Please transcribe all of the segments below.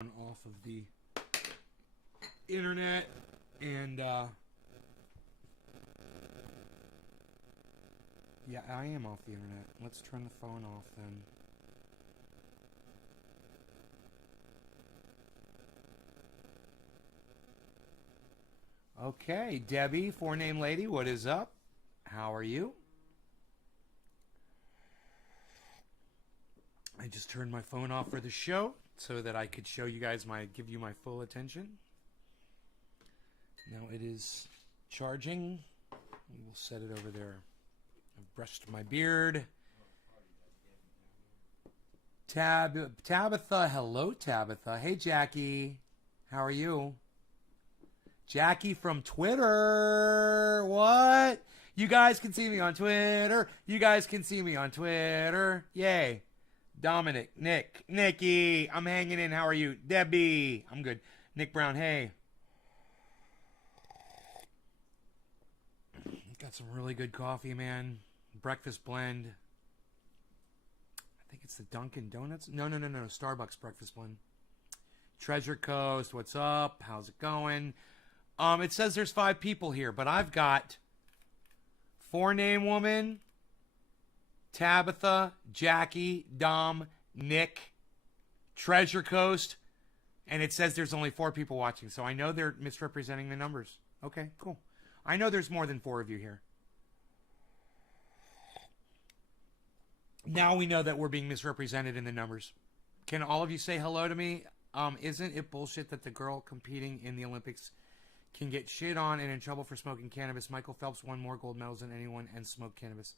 off of the internet and yeah, I am off the internet. Let's turn the phone off then. Okay, Debbie, four-name lady, what is up? How are you? I just turned my phone off for the show so that I could show you guys give you my full attention. Now it is charging. We will set it over there. I've brushed my beard. Tabitha, hello Tabitha. Hey Jackie, how are you? Jackie from Twitter. What? You guys can see me on Twitter. You guys can see me on Twitter. Yay. Dominic, Nick, Nikki, I'm hanging in. How are you? Debbie, I'm good. Nick Brown, hey. Got some really good coffee, man. Breakfast blend. I think it's the Dunkin' Donuts. No. Starbucks breakfast blend. Treasure Coast, what's up? How's it going? It says there's 5 people here, but I've got four-name woman, Tabitha, Jackie, Dom, Nick, Treasure Coast, and it says there's only 4 people watching, so I know they're misrepresenting the numbers. Okay, cool. I know there's more than 4 of you here. Now we know that we're being misrepresented in the numbers. Can all of you say hello to me? Isn't it bullshit that the girl competing in the Olympics can get shit on and in trouble for smoking cannabis? Michael Phelps won more gold medals than anyone and smoked cannabis.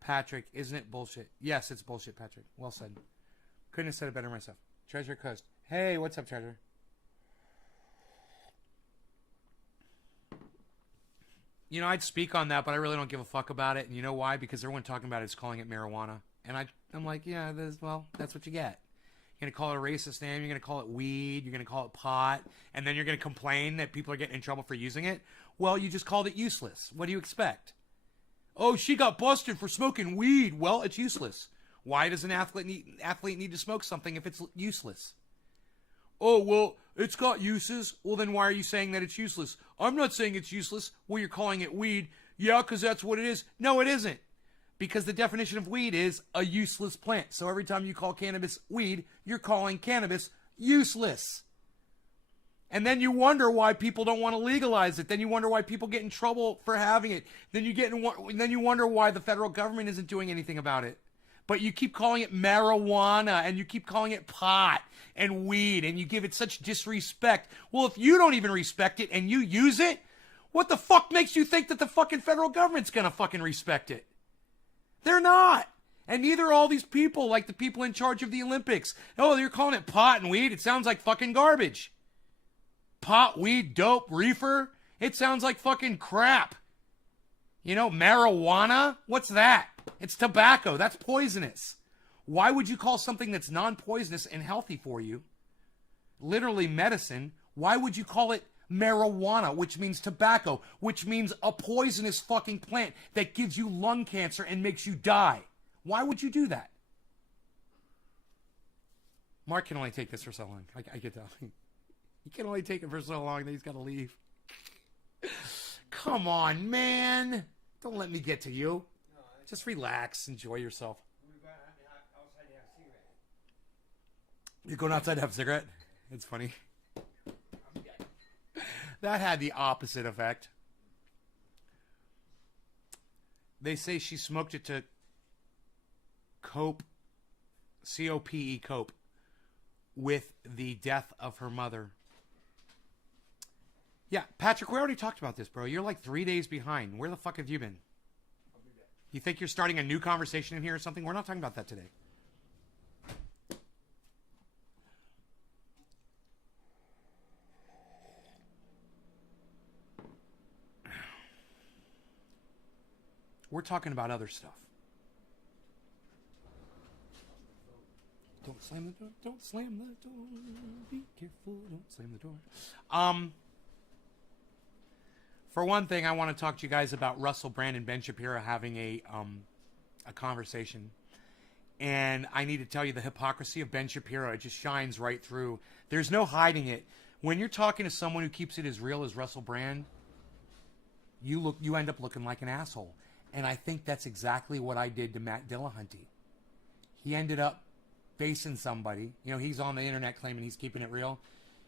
Patrick, isn't it bullshit? Yes, it's bullshit, Patrick. Well said. Couldn't have said it better myself. Treasure Coast. Hey, what's up, Treasure? You know, I'd speak on that, but I really don't give a fuck about it. And you know why? Because everyone talking about it is calling it marijuana. And I'm like, yeah, that's what you get. You're going to call it a racist name. You're going to call it weed. You're going to call it pot. And then you're going to complain that people are getting in trouble for using it. Well, you just called it useless. What do you expect? Oh, she got busted for smoking weed. Well, it's useless. Why does an athlete need to smoke something if it's useless? Oh, well, it's got uses. Well, then why are you saying that it's useless? I'm not saying it's useless. Well, you're calling it weed. Yeah, because that's what it is. No, it isn't. Because the definition of weed is a useless plant. So every time you call cannabis weed, you're calling cannabis useless. And then you wonder why people don't want to legalize it. Then you wonder why people get in trouble for having it. Then you wonder why the federal government isn't doing anything about it. But you keep calling it marijuana and you keep calling it pot and weed and you give it such disrespect. Well, if you don't even respect it and you use it, what the fuck makes you think that the fucking federal government's gonna fucking respect it? They're not. And neither are all these people, like the people in charge of the Olympics. Oh, you're calling it pot and weed. It sounds like fucking garbage. Pot, weed, dope, reefer. It sounds like fucking crap. You know, marijuana? What's that? It's tobacco. That's poisonous. Why would you call something that's non-poisonous and healthy for you, literally medicine, why would you call it marijuana, which means tobacco, which means a poisonous fucking plant that gives you lung cancer and makes you die? Why would you do that? Mark can only take this for so long. I get that. He can only take it for so long that he's got to leave. Come on, man. Don't let me get to you. Just relax. Enjoy yourself. You're going outside to have a cigarette? It's funny. That had the opposite effect. They say she smoked it to cope, C-O-P-E, cope, with the death of her mother. Yeah, Patrick, we already talked about this, bro. You're like 3 days behind. Where the fuck have you been? You think you're starting a new conversation in here or something? We're not talking about that today. We're talking about other stuff. Don't slam the door. Don't slam the door. Be careful. Don't slam the door. For one thing, I want to talk to you guys about Russell Brand and Ben Shapiro having a conversation. And I need to tell you the hypocrisy of Ben Shapiro. It just shines right through. There's no hiding it. When you're talking to someone who keeps it as real as Russell Brand, you end up looking like an asshole. And I think that's exactly what I did to Matt Dillahunty. He ended up facing somebody. You know, he's on the internet claiming he's keeping it real.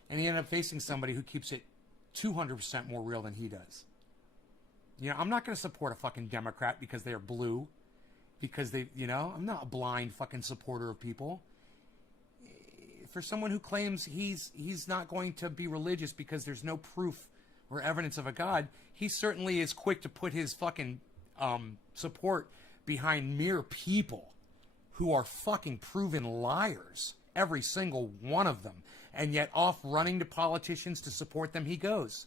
And he ended up facing somebody who keeps it 200% more real than he does. You know, I'm not going to support a fucking Democrat because they're blue. Because they, you know, I'm not a blind fucking supporter of people. For someone who claims he's not going to be religious because there's no proof or evidence of a God, he certainly is quick to put his fucking support behind mere people who are fucking proven liars, every single one of them, and yet off running to politicians to support them he goes.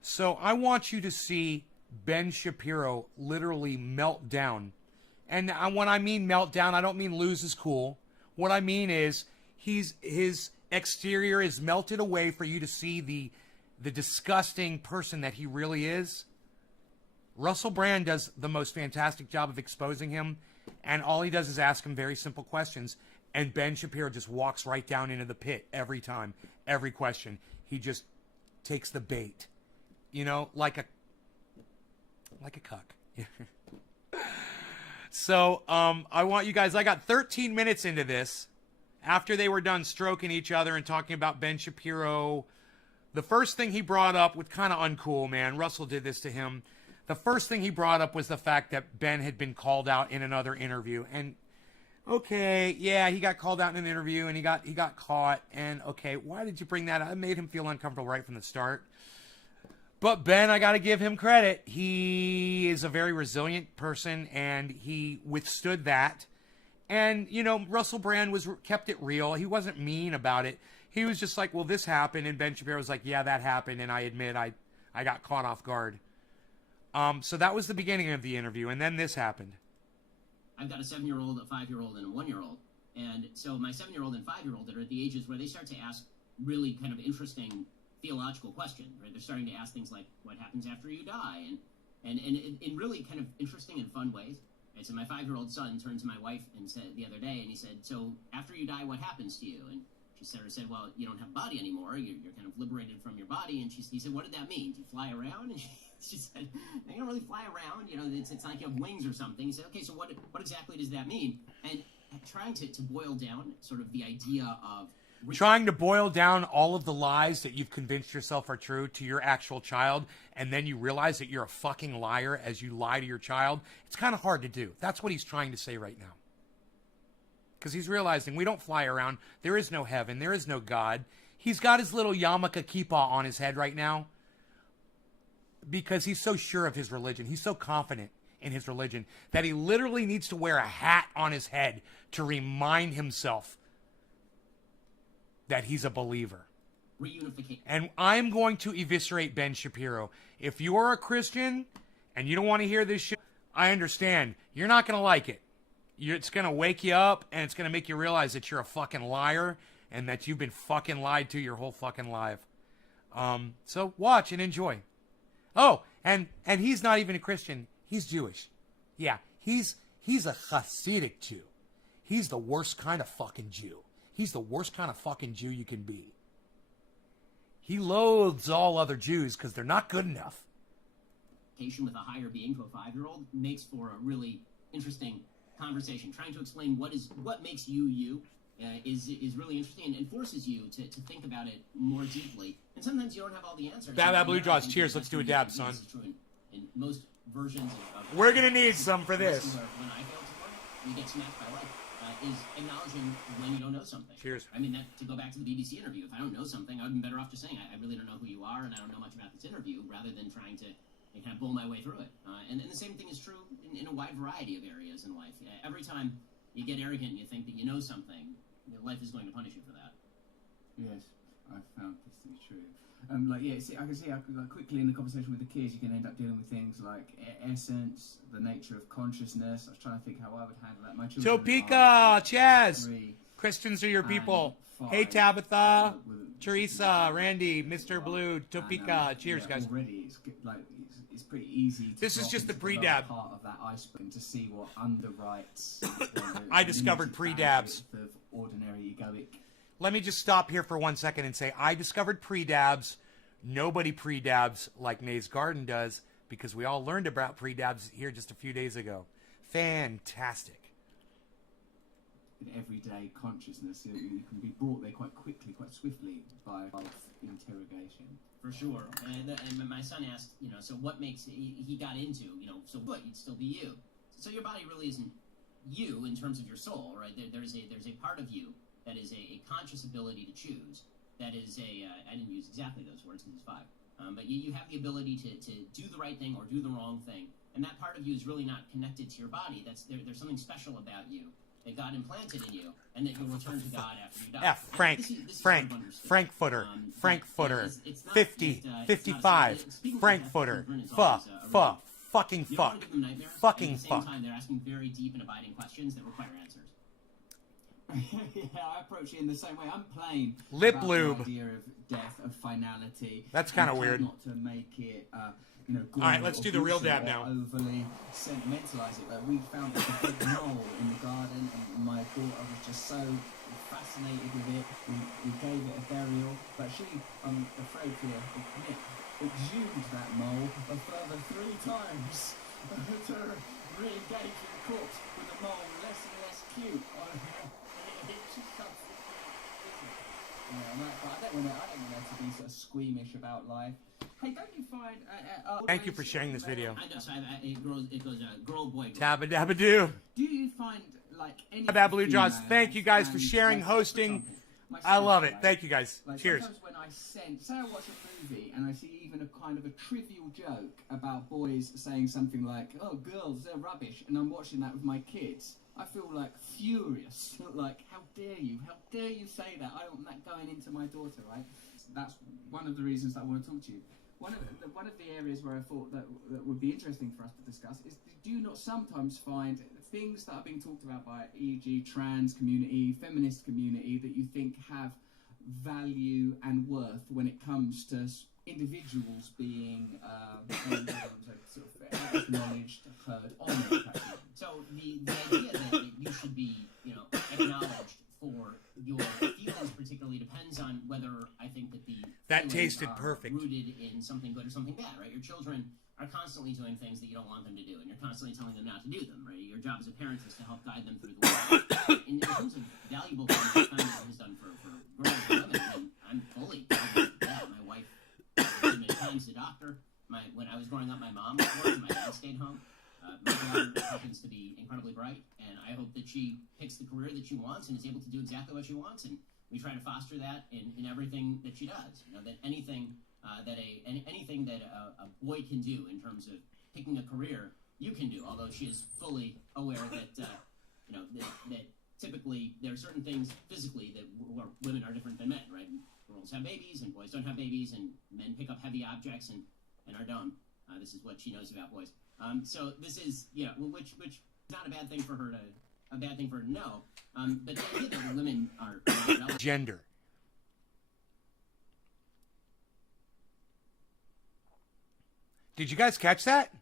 So I want you to see Ben Shapiro literally melt down. And when I mean meltdown, I don't mean lose his cool. What I mean is his exterior is melted away for you to see the disgusting person that he really is. Russell Brand does the most fantastic job of exposing him, and all he does is ask him very simple questions, and Ben Shapiro just walks right down into the pit every time, every question. He just takes the bait, you know, like a cuck. So I want you guys, I got 13 minutes into this. After they were done stroking each other and talking about Ben Shapiro, the first thing he brought up was kind of uncool, man. Russell did this to him. The first thing he brought up was the fact that Ben had been called out in another interview. And okay, yeah, he got called out in an interview and he got caught. And okay, why did you bring that up? It made him feel uncomfortable right from the start. But Ben, I got to give him credit. He is a very resilient person and he withstood that. And, you know, Russell Brand kept it real. He wasn't mean about it. He was just like, well, this happened. And Ben Shapiro was like, yeah, that happened. And I admit I got caught off guard. So that was the beginning of the interview. And then this happened. I've got a 7-year-old, a 5-year-old, and a 1-year-old. And so my 7-year-old and 5-year-old are at the ages where they start to ask really kind of interesting theological questions, right? They're starting to ask things like, what happens after you die? And in really kind of interesting and fun ways. Right? So my 5-year-old son turned to my wife and said the other day, and he said, so after you die, what happens to you? And she said, well, you don't have a body anymore. You're kind of liberated from your body. And he said, what did that mean? Do you fly around? And she said, you don't really fly around. You know, it's not like you have wings or something. He said, okay, so what exactly does that mean? And trying to boil down sort of the idea of trying to boil down all of the lies that you've convinced yourself are true to your actual child, and then you realize that you're a fucking liar as you lie to your child. It's kind of hard to do. That's what he's trying to say right now. Because he's realizing we don't fly around. There is no heaven. There is no God. He's got his little yarmulke kippah on his head right now because he's so sure of his religion. He's so confident in his religion that he literally needs to wear a hat on his head to remind himself that he's a believer. Reunification. And I'm going to eviscerate Ben Shapiro. If you are a Christian and you don't want to hear this shit, I understand. You're not going to like it. It's going to wake you up and it's going to make you realize that you're a fucking liar and that you've been fucking lied to your whole fucking life. So watch and enjoy. Oh, and he's not even a Christian. He's Jewish. Yeah, he's a Hasidic Jew. He's the worst kind of fucking Jew. He's the worst kind of fucking Jew you can be. He loathes all other Jews because they're not good enough. With a higher being to a 5-year-old makes for a really interesting conversation. Trying to explain what makes you is really interesting and forces you to think about it more deeply. And sometimes you don't have all the answers. Bad Blue Draws. Cheers. Let's do a dab, son. This is true in most versions of we're gonna need some for this. When I fail to learn, you get smacked by life. Is acknowledging when you don't know something. Cheers. I mean, to go back to the BBC interview, if I don't know something, I would be better off just saying, I really don't know who you are and I don't know much about this interview, rather than trying to kind of bull my way through it. And the same thing is true in a wide variety of areas in life. Every time you get arrogant and you think that you know something, life is going to punish you for that. Yes, I've found this to be true. I can see quickly in the conversation with the kids, you can end up dealing with things like essence, the nature of consciousness. I was trying to think how I would handle that. My children Topeka, Chaz, 3, Christians are your people. 5, Hey, Tabitha, Teresa, Randy, Mr. Blue, Topeka. Cheers, guys. Already, it's pretty easy to This is drop just the into lower pre-dab. part of that iceberg to see what underwrites I discovered pre-dabs. of ordinary egoic. Let me just stop here for 1 second and say I discovered pre-dabs. Nobody pre-dabs like May's Garden does, because we all learned about pre-dabs here just a few days ago. Fantastic. Everyday consciousness, you can be brought there quite quickly, quite swiftly by interrogation. For sure. And my son asked, so what makes he got into, so what? You'd still be you. So your body really isn't you in terms of your soul, right? There's a part of you that is a conscious ability to choose. That is I didn't use exactly those words because he's 5. But you have the ability to do the right thing or do the wrong thing. And that part of you is really not connected to your body. There's something special about you that God implanted in you, and that you'll return to God after you die. Frank, This is Frank, sort of understood. Frankfurter, Frankfurter, it's not 50, that, it's not 55, that- speaking of Frankfurter, children is always, fucking you don't want fuck, to give them nightmares, but fucking at the same fuck. time, they're asking very deep and abiding questions that require answers. Yeah, I approach it in the same way. I'm plain Lip about lube. the idea of death, of finality. That's kinda and try weird. Not to make it, All right, let's do the real dab now. Overly sentimentalize it. Like we found a big mole in the garden, and my daughter was just so fascinated with it. We gave it a burial, but she, I'm afraid to admit, exhumed that mole a further 3 times to re-engage with the corpse with the mole less and less cute. I don't want her to be sort of squeamish about life. Hey, don't you find? Thank you for sharing this video. I know, so it goes girl, boy, girl. Tabba dabba doo. Do you find like any? Bad Blue Jaws, female thank you guys for and, sharing, like, hosting. for example, my I son, love it. right? Thank you guys. Like Cheers. sometimes when I say I watch a movie and I see even a kind of a trivial joke about boys saying something like, "Oh, girls, they're rubbish," and I'm watching that with my kids, I feel like furious. Like, how dare you? How dare you say that? I don't want that going into my daughter, right? That's one of the reasons that I want to talk to you. One of the areas where I thought that would be interesting for us to discuss is, do you not sometimes find things that are being talked about by, e.g., trans community, feminist community, that you think have value and worth when it comes to individuals being sort of acknowledged, heard, honoured? So the idea that you should be, acknowledged for your feelings particularly depends on whether I think that the That feelings tasted are perfect. rooted in something good or something bad, right? Your children are constantly doing things that you don't want them to do, and you're constantly telling them not to do them, right? Your job as a parent is to help guide them through the world. In terms of valuable things that feminism has done for girls and women, I'm fully with that. My wife was many times the doctor. When I was growing up, my mom worked and my dad stayed home. My daughter happens to be incredibly bright, and I hope that she picks the career that she wants and is able to do exactly what she wants. And we try to foster that in everything that she does. That anything anything that a boy can do in terms of picking a career, you can do. Although she is fully aware that that typically there are certain things physically that where women are different than men, right? Girls have babies and boys don't have babies, and men pick up heavy objects and are dumb. This is what she knows about boys. So this is which is not a bad thing for her to know. But the idea that women are Gender. Did you guys catch that?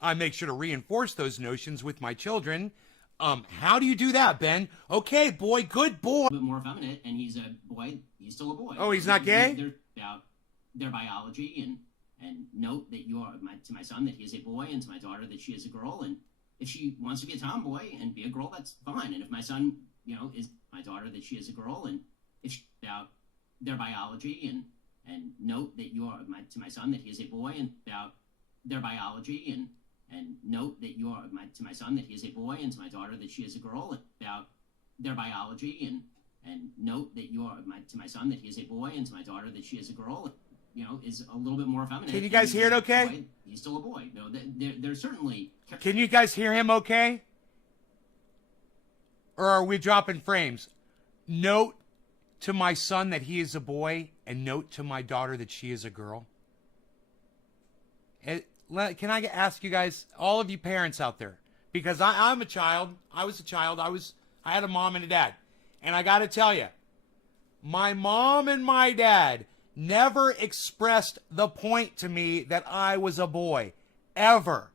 I make sure to reinforce those notions with my children. How do you do that, Ben? Okay, boy, good boy. a bit more effeminate, and he's a boy. He's still a boy. Oh, he's not gay? They're about their biology, and note that you are to my son that he is a boy, and to my daughter that she is a girl. And if she wants to be a tomboy and be a girl, that's fine. And if my son, is my daughter that she is a girl, and if she, about their biology, and note that you are to my son that he is a boy, and about their biology, and note that you are to my son that he is a boy, and to my daughter that she is a girl, and about their biology, and note that you are to my son that he is a boy, and to my daughter that she is a girl, is a little bit more effeminate. Can you guys hear it okay? Boy, he's still a boy. No, they're certainly. Can you guys hear him okay? Or are we dropping frames? Note to my son that he is a boy, and note to my daughter that she is a girl. Can I ask you guys, all of you parents out there, because I'm a child. I was a child. I had a mom and a dad. And I got to tell you, my mom and my dad never expressed the point to me that I was a boy. Ever.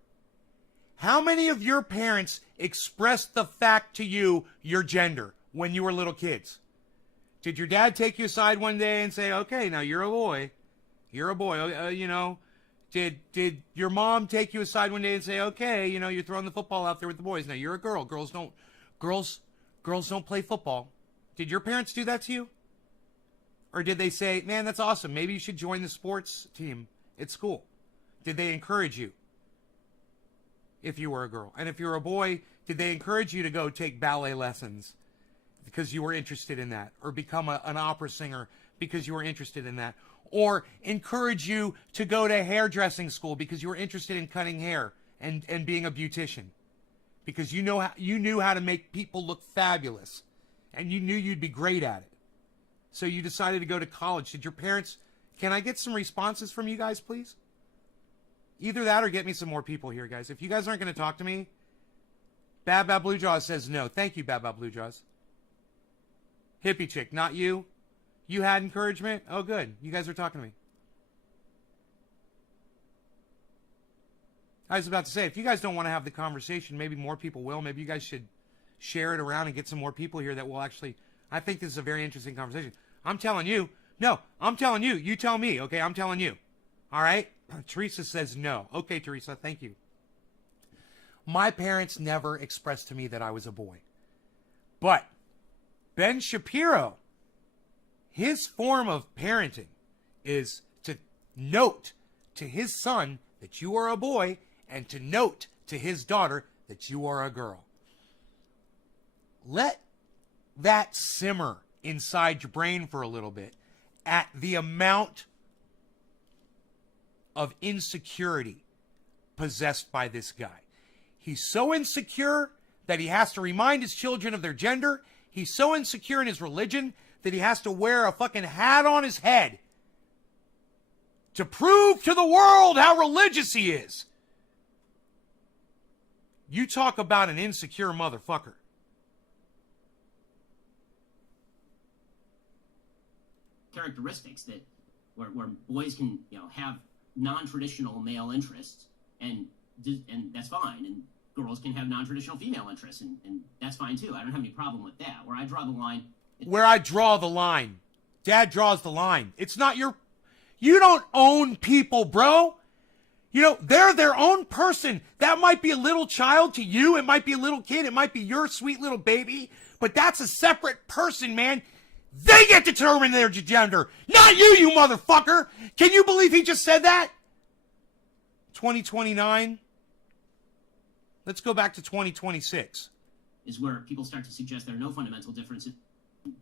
How many of your parents expressed the fact to you, your gender, when you were little kids? Did your dad take you aside one day and say, okay, now you're a boy. You're a boy, you know. Did your mom take you aside one day and say, okay, you know, you're throwing the football out there with the boys. Now you're a girl. Girls don't play football. Did your parents do that to you? Or did they say, man, that's awesome. Maybe you should join the sports team at school? Did they encourage you if you were a girl? And if you're a boy, did they encourage you to go take ballet lessons because you were interested in that? Or become an opera singer because you were interested in that? Or encourage you to go to hairdressing school because you were interested in cutting hair and being a beautician? Because you knew how to make people look fabulous. And you knew you'd be great at it. So you decided to go to college. Did your parents... Can I get some responses from you guys, please? Either that or get me some more people here, guys. If you guys aren't going to talk to me... Bab Bab Blue Jaws says no. Thank you, Bab Bab Blue Jaws. Hippie chick, not you? You had encouragement? Oh, good. You guys are talking to me. I was about to say, if you guys don't want to have the conversation, maybe more people will. Maybe you guys should share it around and get some more people here that will actually... I think this is a very interesting conversation. I'm telling you. No, I'm telling you. You tell me, okay? I'm telling you. All right? Teresa says no. Okay, Teresa, thank you. My parents never expressed to me that I was a boy. But Ben Shapiro, his form of parenting is to note to his son that you are a boy and to note to his daughter that you are a girl. Let that simmer inside your brain for a little bit at the amount of insecurity possessed by this guy. He's so insecure that he has to remind his children of their gender. He's so insecure in his religion that he has to wear a fucking hat on his head to prove to the world how religious he is. You talk about an insecure motherfucker. Characteristics that where boys can, you know, have non-traditional male interests, and that's fine, and girls can have non-traditional female interests, and that's fine too. I don't have any problem with that. Where I draw the line... Where I draw the line. Dad draws the line. It's not your... You don't own people, bro. You know, they're their own person. That might be a little child to you. It might be a little kid. It might be your sweet little baby. But that's a separate person, man. They get to determine their gender. Not you, you motherfucker. Can you believe he just said that? 2029. Let's go back to 2026. Is where people start to suggest there are no fundamental differences.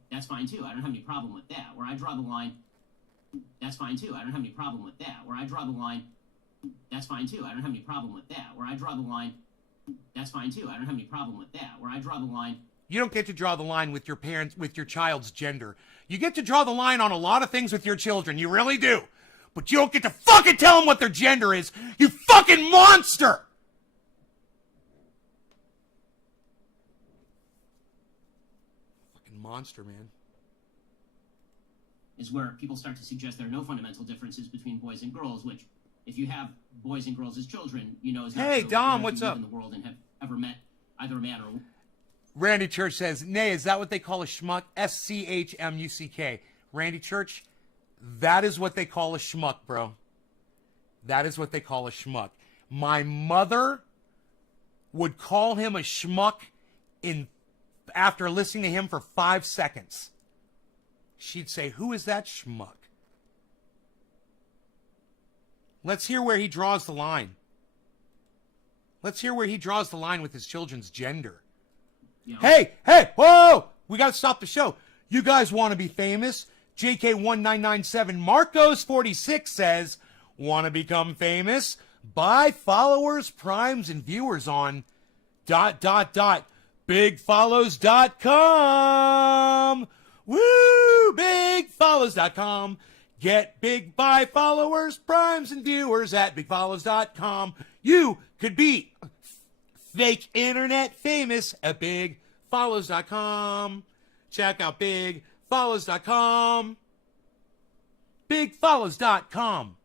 That's fine too. I don't have any problem with that. Where I draw the line... That's fine too. I don't have any problem with that. Where I draw the line... That's fine too. I don't have any problem with that. Where I draw the line... That's fine too. I don't have any problem with that. Where I draw the line... You don't get to draw the line with your parents, with your child's gender. You get to draw the line on a lot of things with your children. You really do. But you don't get to fucking tell them what their gender is. You fucking monster! Fucking monster, man. Is where people start to suggest there are no fundamental differences between boys and girls, which, if you have boys and girls as children, you know is not Hey, true. Dom, If what's you live up? in the world and have ever met either a man or... Randy Church says, nay, is that what they call a schmuck? S-C-H-M-U-C-K. Randy Church, that is what they call a schmuck, bro. That is what they call a schmuck. My mother would call him a schmuck after listening to him for 5 seconds. She'd say, who is that schmuck? Let's hear where he draws the line. Let's hear where he draws the line with his children's gender. You know, Hey, whoa! We got to stop the show. You guys want to be famous? JK1997 Marcos46 says, want to become famous? Buy followers, primes, and viewers on ... bigfollows.com. Woo! Bigfollows.com. Get big buy followers, primes, and viewers at bigfollows.com. You could be fake internet famous at bigfollows.com. Check out bigfollows.com. BigFollows.com.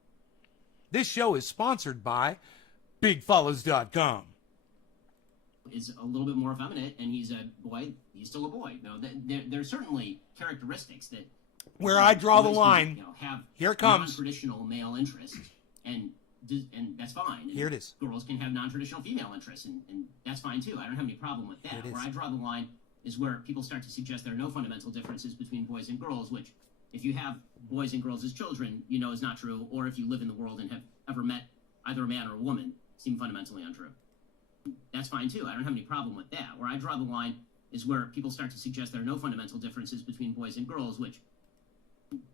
This show is sponsored by BigFollows.com. Is a little bit more effeminate, and he's a boy. He's still a boy. No, there's certainly characteristics that Where I draw the boys line, can, have here it comes. non-traditional male interests, and that's fine. And Here it is. Girls can have non-traditional female interests, and that's fine too. I don't have any problem with that. Where I draw the line is where people start to suggest there are no fundamental differences between boys and girls, which, if you have boys and girls as children, you know is not true, or if you live in the world and have ever met either a man or a woman, seem fundamentally untrue. That's fine too. I don't have any problem with that. Where I draw the line is where people start to suggest there are no fundamental differences between boys and girls, which,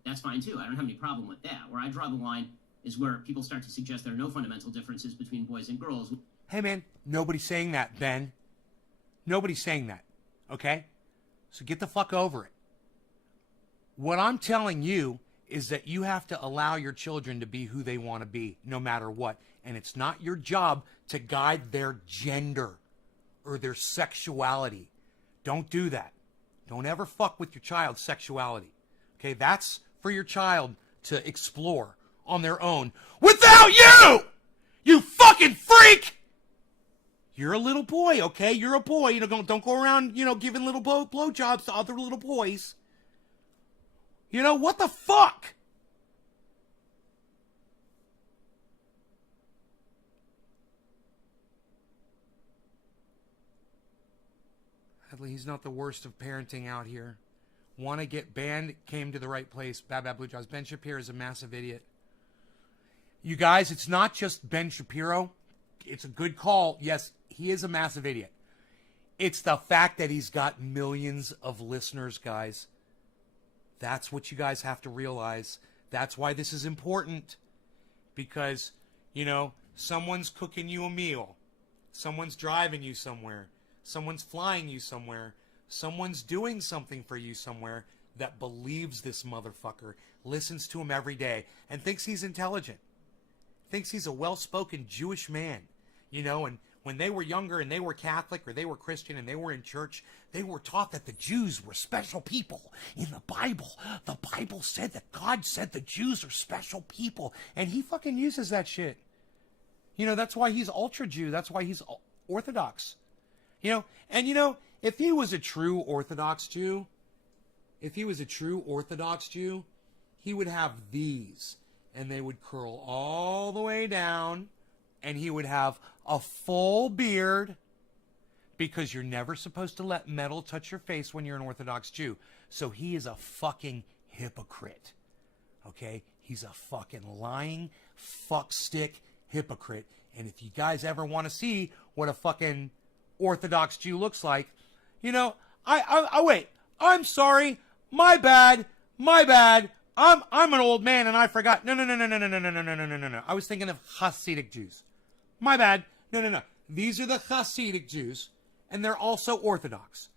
that's fine too. I don't have any problem with that. Where I draw the line is where people start to suggest there are no fundamental differences between boys and girls. Hey, man, nobody's saying that, Ben. Nobody's saying that, okay? So get the fuck over it. What I'm telling you is that you have to allow your children to be who they want to be, no matter what. And it's not your job to guide their gender or their sexuality. Don't do that. Don't ever fuck with your child's sexuality. Okay, that's for your child to explore on their own without you! You fucking freak! You're a little boy, okay? You're a boy. You know, don't go around, giving little blowjobs to other little boys. You know, what the fuck? Hadley, he's not the worst of parenting out here. Want to get banned, came to the right place. Bad Blue Jaws. Ben Shapiro is a massive idiot. You guys, it's not just Ben Shapiro. It's a good call. Yes, he is a massive idiot. It's the fact that he's got millions of listeners, guys. That's what you guys have to realize. That's why this is important. Because, someone's cooking you a meal. Someone's driving you somewhere. Someone's flying you somewhere. Someone's doing something for you somewhere that believes this motherfucker, listens to him every day, and thinks he's intelligent. Thinks he's a well-spoken Jewish man. And when they were younger and they were Catholic or they were Christian and they were in church, they were taught that the Jews were special people. In the Bible said that God said the Jews are special people. And he fucking uses that shit. That's why he's ultra Jew. That's why he's Orthodox. If he was a true Orthodox Jew, he would have these. And they would curl all the way down. And he would have a full beard, because you're never supposed to let metal touch your face when you're an Orthodox Jew. So he is a fucking hypocrite. Okay? He's a fucking lying fuckstick hypocrite. And if you guys ever want to see what a fucking Orthodox Jew looks like, wait. I'm sorry. My bad. I'm an old man and I forgot. No. I was thinking of Hasidic Jews. My bad. No. These are the Hasidic Jews, and they're also Orthodox.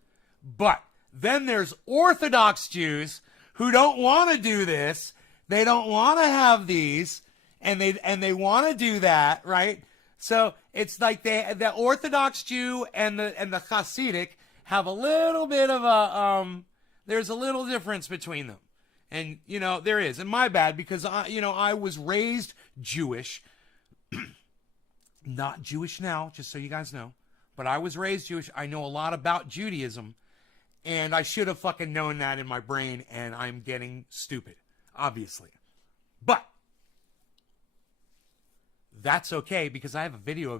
But then there's Orthodox Jews who don't want to do this. They don't want to have these, and they want to do that, right? So it's like the Orthodox Jew and the Hasidic have a little bit of there's a little difference between them. And, there is. And my bad, because, I was raised Jewish. Not Jewish now, just so you guys know. But I was raised Jewish. I know a lot about Judaism. And I should have fucking known that in my brain. And I'm getting stupid, obviously. But that's okay, because I have a video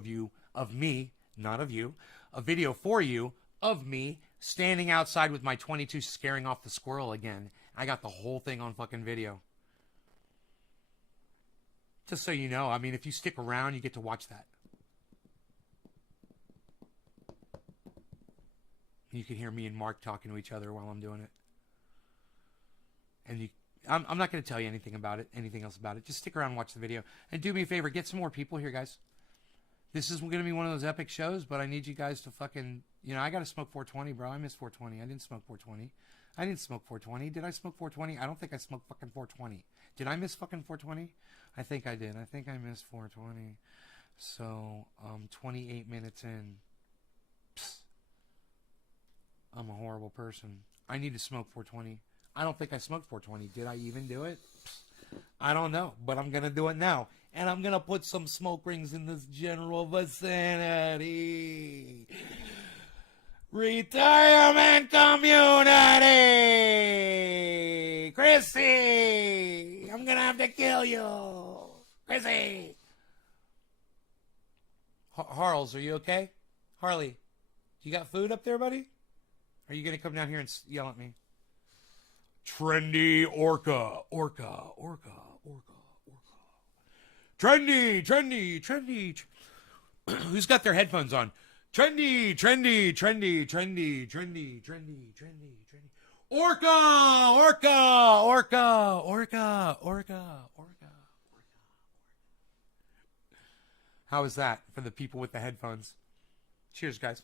of me, not of you, a video for you of me standing outside with my 22 scaring off the squirrel again. I got the whole thing on fucking video. Just so you know, if you stick around, you get to watch that. You can hear me and Mark talking to each other while I'm doing it. And I'm not going to tell you anything else about it. Just stick around and watch the video. And do me a favor, get some more people here, guys. This is going to be one of those epic shows, but I need you guys to fucking, I got to smoke 420, bro. I miss 420. I didn't smoke 420. Did I smoke 420? I don't think I smoked fucking 420. Did I miss fucking 420? I think I did. I think I missed 420. So, 28 minutes in. Psst. I'm a horrible person. I need to smoke 420. I don't think I smoked 420. Did I even do it? Psst. I don't know, but I'm going to do it now. And I'm going to put some smoke rings in this general vicinity. Retirement community! Chrissy! I'm going to have to kill you. Chrissy! Harles, are you okay? Harley, you got food up there, buddy? Are you going to come down here and yell at me? Trendy orca. Trendy. Who's got their headphones on? Trendy. Orca. How is that for the people with the headphones? Cheers, guys.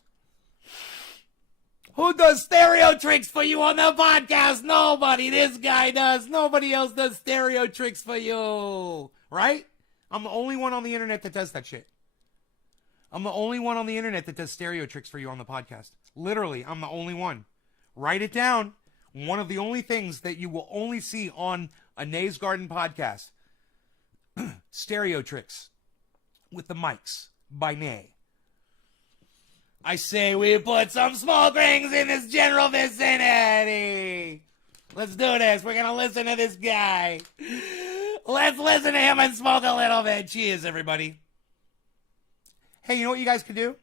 Who does stereo tricks for you on the podcast? Nobody. This guy does. Nobody else does stereo tricks for you. Right? I'm the only one on the internet that does that shit. I'm the only one on the internet that does stereo tricks for you on the podcast. Literally, I'm the only one. Write it down. One of the only things that you will only see on a Nays Garden podcast. Stereo tricks with the mics by Nay. I say we put some smoke rings in this general vicinity. Let's do this. We're going to listen to this guy. Let's listen to him and smoke a little bit. Cheers, everybody. Hey, you know what you guys could do?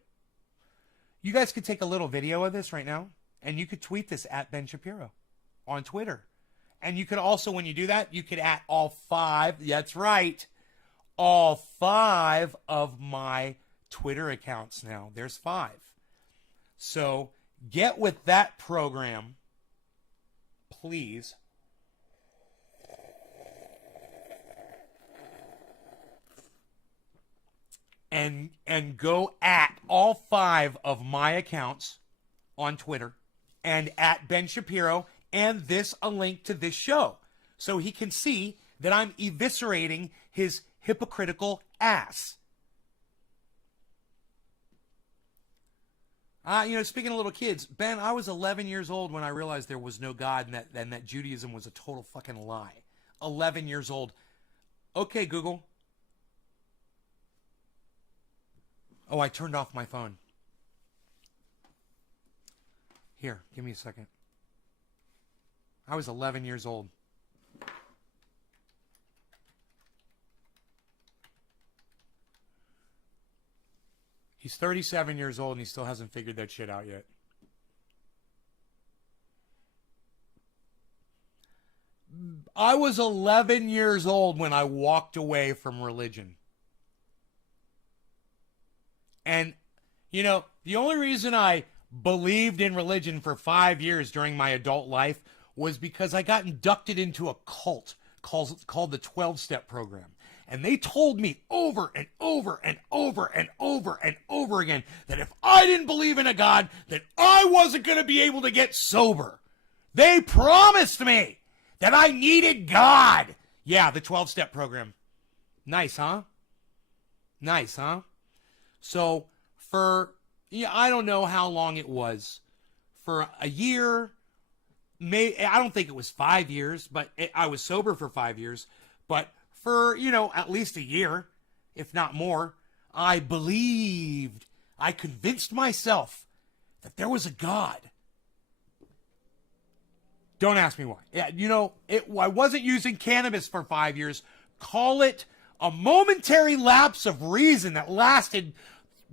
You guys could take a little video of this right now, and you could tweet this at Ben Shapiro on Twitter. And you could also, when you do that, you could at all 5, that's right, all 5 of my Twitter accounts now. There's 5. So get with that program, please. And go at all 5 of my accounts on Twitter and at Ben Shapiro, and this a link to this show so he can see that I'm eviscerating his hypocritical ass. Speaking of little kids, Ben, I was 11 years old when I realized there was no God and that Judaism was a total fucking lie. 11 years old. Okay, Google. Oh, I turned off my phone. Here, give me a second. I was 11 years old. He's 37 years old and he still hasn't figured that shit out yet. I was 11 years old when I walked away from religion. And, the only reason I believed in religion for 5 years during my adult life was because I got inducted into a cult called the 12-Step Program. And they told me over and over and over and over and over again that if I didn't believe in a God, that I wasn't going to be able to get sober. They promised me that I needed God. Yeah, the 12-Step Program. Nice, huh? So I don't know how long it was. For a year, I don't think it was 5 years, but I was sober for 5 years. But for, at least a year, if not more, I believed, I convinced myself that there was a God. Don't ask me why. Yeah, I wasn't using cannabis for 5 years. Call it a momentary lapse of reason that lasted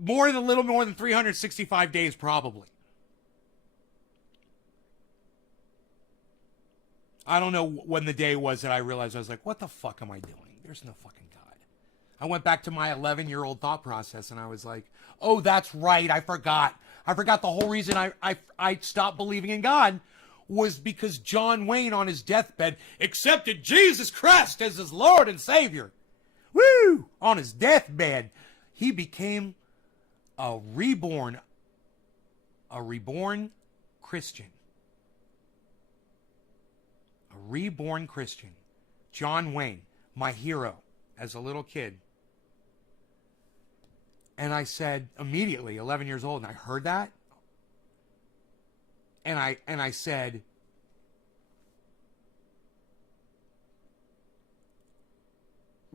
a little more than 365 days, probably. I don't know when the day was that I realized, I was like, what the fuck am I doing? There's no fucking God. I went back to my 11-year-old thought process and I was like, oh, that's right. I forgot the whole reason I stopped believing in God was because John Wayne on his deathbed accepted Jesus Christ as his Lord and Savior. Woo! On his deathbed, he became a reborn Christian. A reborn Christian. John Wayne, my hero as a little kid. And I said immediately, 11 years old, and I heard that. And I said,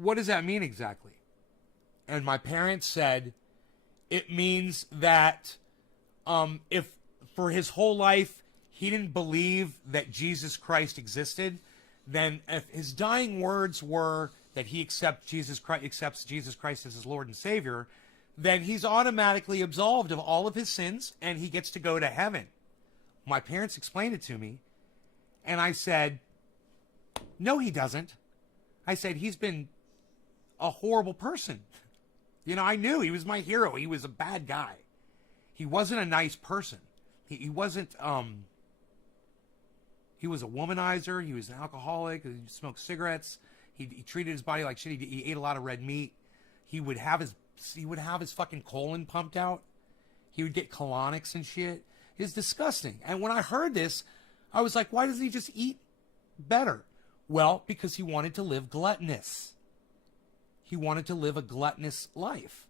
what does that mean exactly? And my parents said, it means that if for his whole life he didn't believe that Jesus Christ existed, then if his dying words were that he accepts Jesus Christ as his Lord and Savior, then he's automatically absolved of all of his sins and he gets to go to heaven. My parents explained it to me, and I said, no, he doesn't. I said, he's been a horrible person. You know, I knew he was my hero. He was a bad guy. He wasn't a nice person. He wasn't, he was a womanizer. He was an alcoholic. He smoked cigarettes. He treated his body like shit. He ate a lot of red meat. He would have his fucking colon pumped out. He would get colonics and shit. It's disgusting. And when I heard this, I was like, why doesn't he just eat better? Well, because he wanted to live gluttonous. He wanted to live a gluttonous life.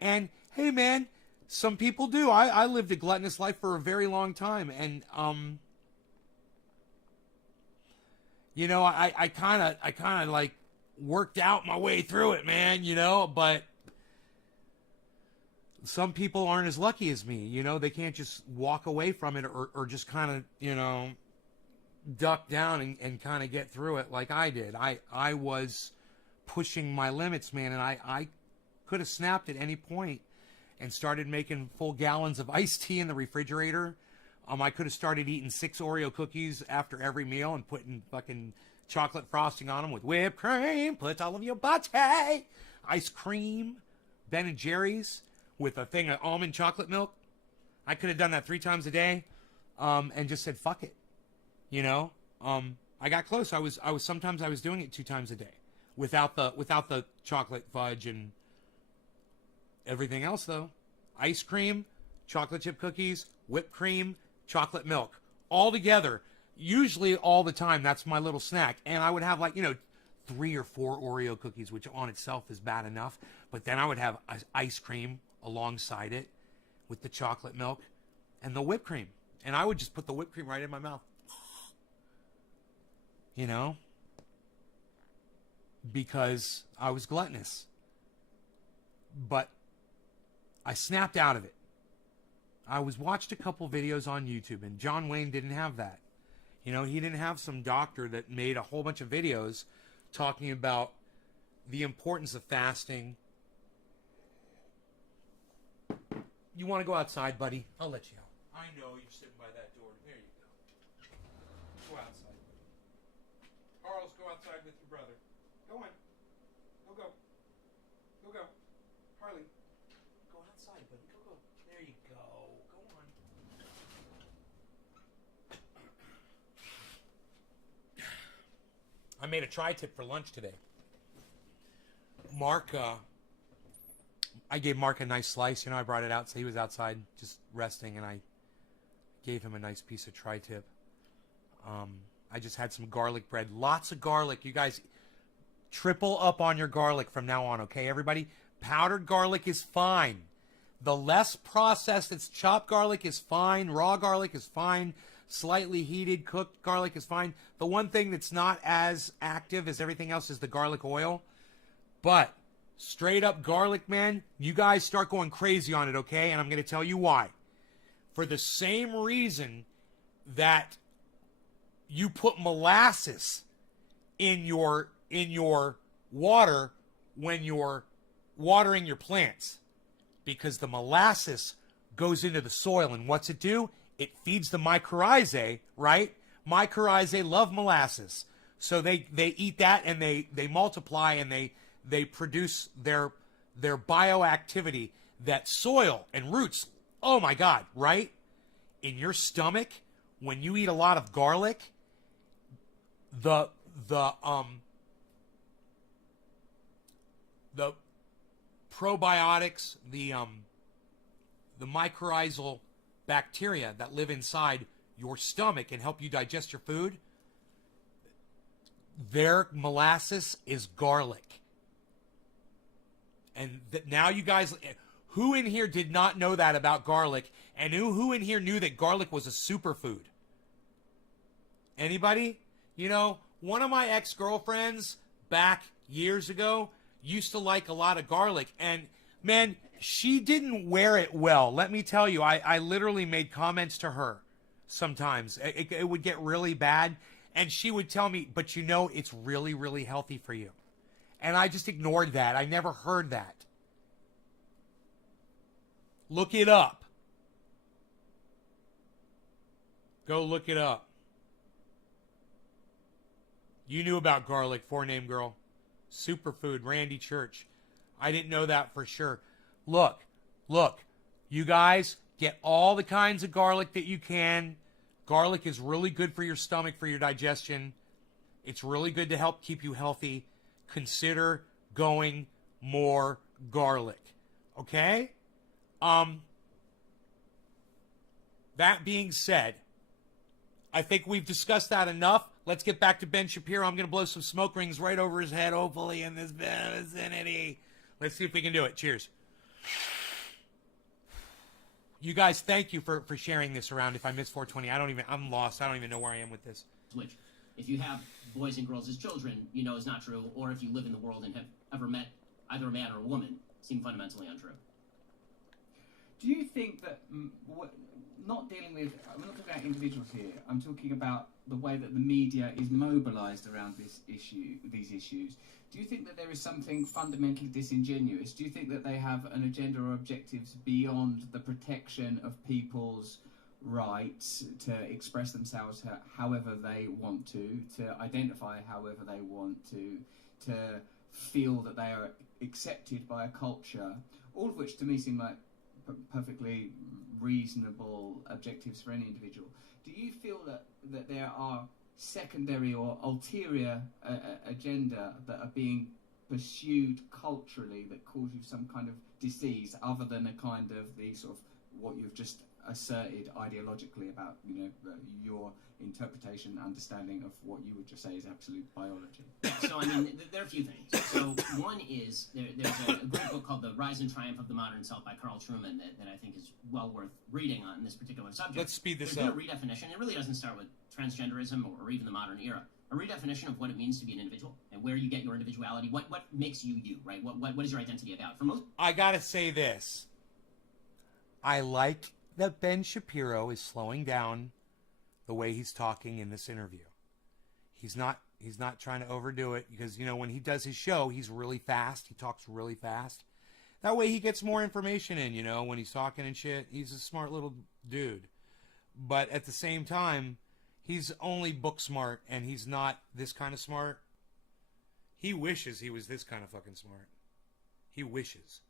And, hey, man, some people do. I lived a gluttonous life for a very long time. And, you know, I kind of like worked out my way through it, man, you know, but some people aren't as lucky as me. You know, they can't just walk away from it or just kind of, you know, duck down and kind of get through it like I did. I was pushing my limits, man, and I could have snapped at any point and started making full gallons of iced tea in the refrigerator. I could have started eating 6 Oreo cookies after every meal and putting fucking chocolate frosting on them with whipped cream. Put all of your butter. Ice cream. Ben & Jerry's with a thing of almond chocolate milk. I could have done that 3 times a day and just said, fuck it. You know? I got close. I was sometimes I was doing it 2 times a day without the chocolate fudge and everything else, though. Ice cream, chocolate chip cookies, whipped cream, chocolate milk, all together. Usually all the time, that's my little snack. And I would have, like, you know, 3 or 4 Oreo cookies, which on itself is bad enough. But then I would have ice cream alongside it with the chocolate milk and the whipped cream. And I would just put the whipped cream right in my mouth. You know? Because I was gluttonous. But I snapped out of it. I watched a couple videos on YouTube, and John Wayne didn't have that. You know, he didn't have some doctor that made a whole bunch of videos talking about the importance of fasting. You want to go outside, buddy? I'll let you out. I know you're sitting by that door. There you go. Go outside. Charles, go outside with your brother. Go on. Go. Go. Harley, go outside, buddy. Go. There you go. Go on. I made a tri-tip for lunch today. Mark, I gave Mark a nice slice. You know, I brought it out, so he was outside just resting, and I gave him a nice piece of tri-tip. I just had some garlic bread. Lots of garlic. You guys, triple up on your garlic from now on, okay, everybody? Powdered garlic is fine. The less processed, it's chopped garlic is fine. Raw garlic is fine. Slightly heated, cooked garlic is fine. The one thing that's not as active as everything else is the garlic oil. But straight up garlic, man, you guys start going crazy on it, okay? And I'm going to tell you why. For the same reason that you put molasses in your water when you're watering your plants. Because the molasses goes into the soil, and what's it do? It feeds the mycorrhizae, right? Mycorrhizae love molasses. So they eat that, and they multiply, and they produce their bioactivity that soil and roots, oh my God, right? In your stomach, when you eat a lot of garlic, the probiotics, the mycorrhizal bacteria that live inside your stomach and help you digest your food, their molasses is garlic. And now you guys, who in here did not know that about garlic? And who in here knew that garlic was a superfood? Anybody? You know, one of my ex-girlfriends back years ago used to like a lot of garlic. And, man, she didn't wear it well. Let me tell you, I literally made comments to her sometimes. It would get really bad. And she would tell me, but you know, it's really, really healthy for you. And I just ignored that. I never heard that. Look it up. Go look it up. You knew about garlic, four-name girl. Superfood, Randy Church. I didn't know that for sure. Look. You guys, get all the kinds of garlic that you can. Garlic is really good for your stomach, for your digestion. It's really good to help keep you healthy. Consider going more garlic. Okay? That being said, I think we've discussed that enough. Let's get back to Ben Shapiro. I'm going to blow some smoke rings right over his head, hopefully, in this vicinity. Let's see if we can do it. Cheers. You guys, thank you for sharing this around. If I miss 420, I'm lost. I don't even know where I am with this. Which, if you have boys and girls as children, you know is not true, or if you live in the world and have ever met either a man or a woman, seem fundamentally untrue. Do you think that, not dealing with, I'm not talking about individuals here, I'm talking about the way that the media is mobilised around these issues. Do you think that there is something fundamentally disingenuous? Do you think that they have an agenda or objectives beyond the protection of people's rights to express themselves however they want to identify however they want to feel that they are accepted by a culture, all of which to me seem like perfectly reasonable objectives for any individual? Do you feel that there are secondary or ulterior agenda that are being pursued culturally that cause you some kind of disease other than a kind of the sort of what you've just asserted ideologically about, you know, your interpretation and understanding of what you would just say is absolute biology? So, I mean, there are a few things. So, one is, there's a great book called The Rise and Triumph of the Modern Self by Carl Trueman that I think is well worth reading on this particular subject. Let's speed this There's up. been a redefinition. It really doesn't start with transgenderism or even the modern era. A redefinition of what it means to be an individual and where you get your individuality. What makes you you, right? What is your identity about? For most, I gotta say this. I like that Ben Shapiro is slowing down the way he's talking in this interview. He's not trying to overdo it because, you know, when he does his show, he's really fast. He talks really fast. That way he gets more information in, you know, when he's talking and shit. He's a smart little dude. But at the same time, he's only book smart and he's not this kind of smart. He wishes he was this kind of fucking smart. He wishes.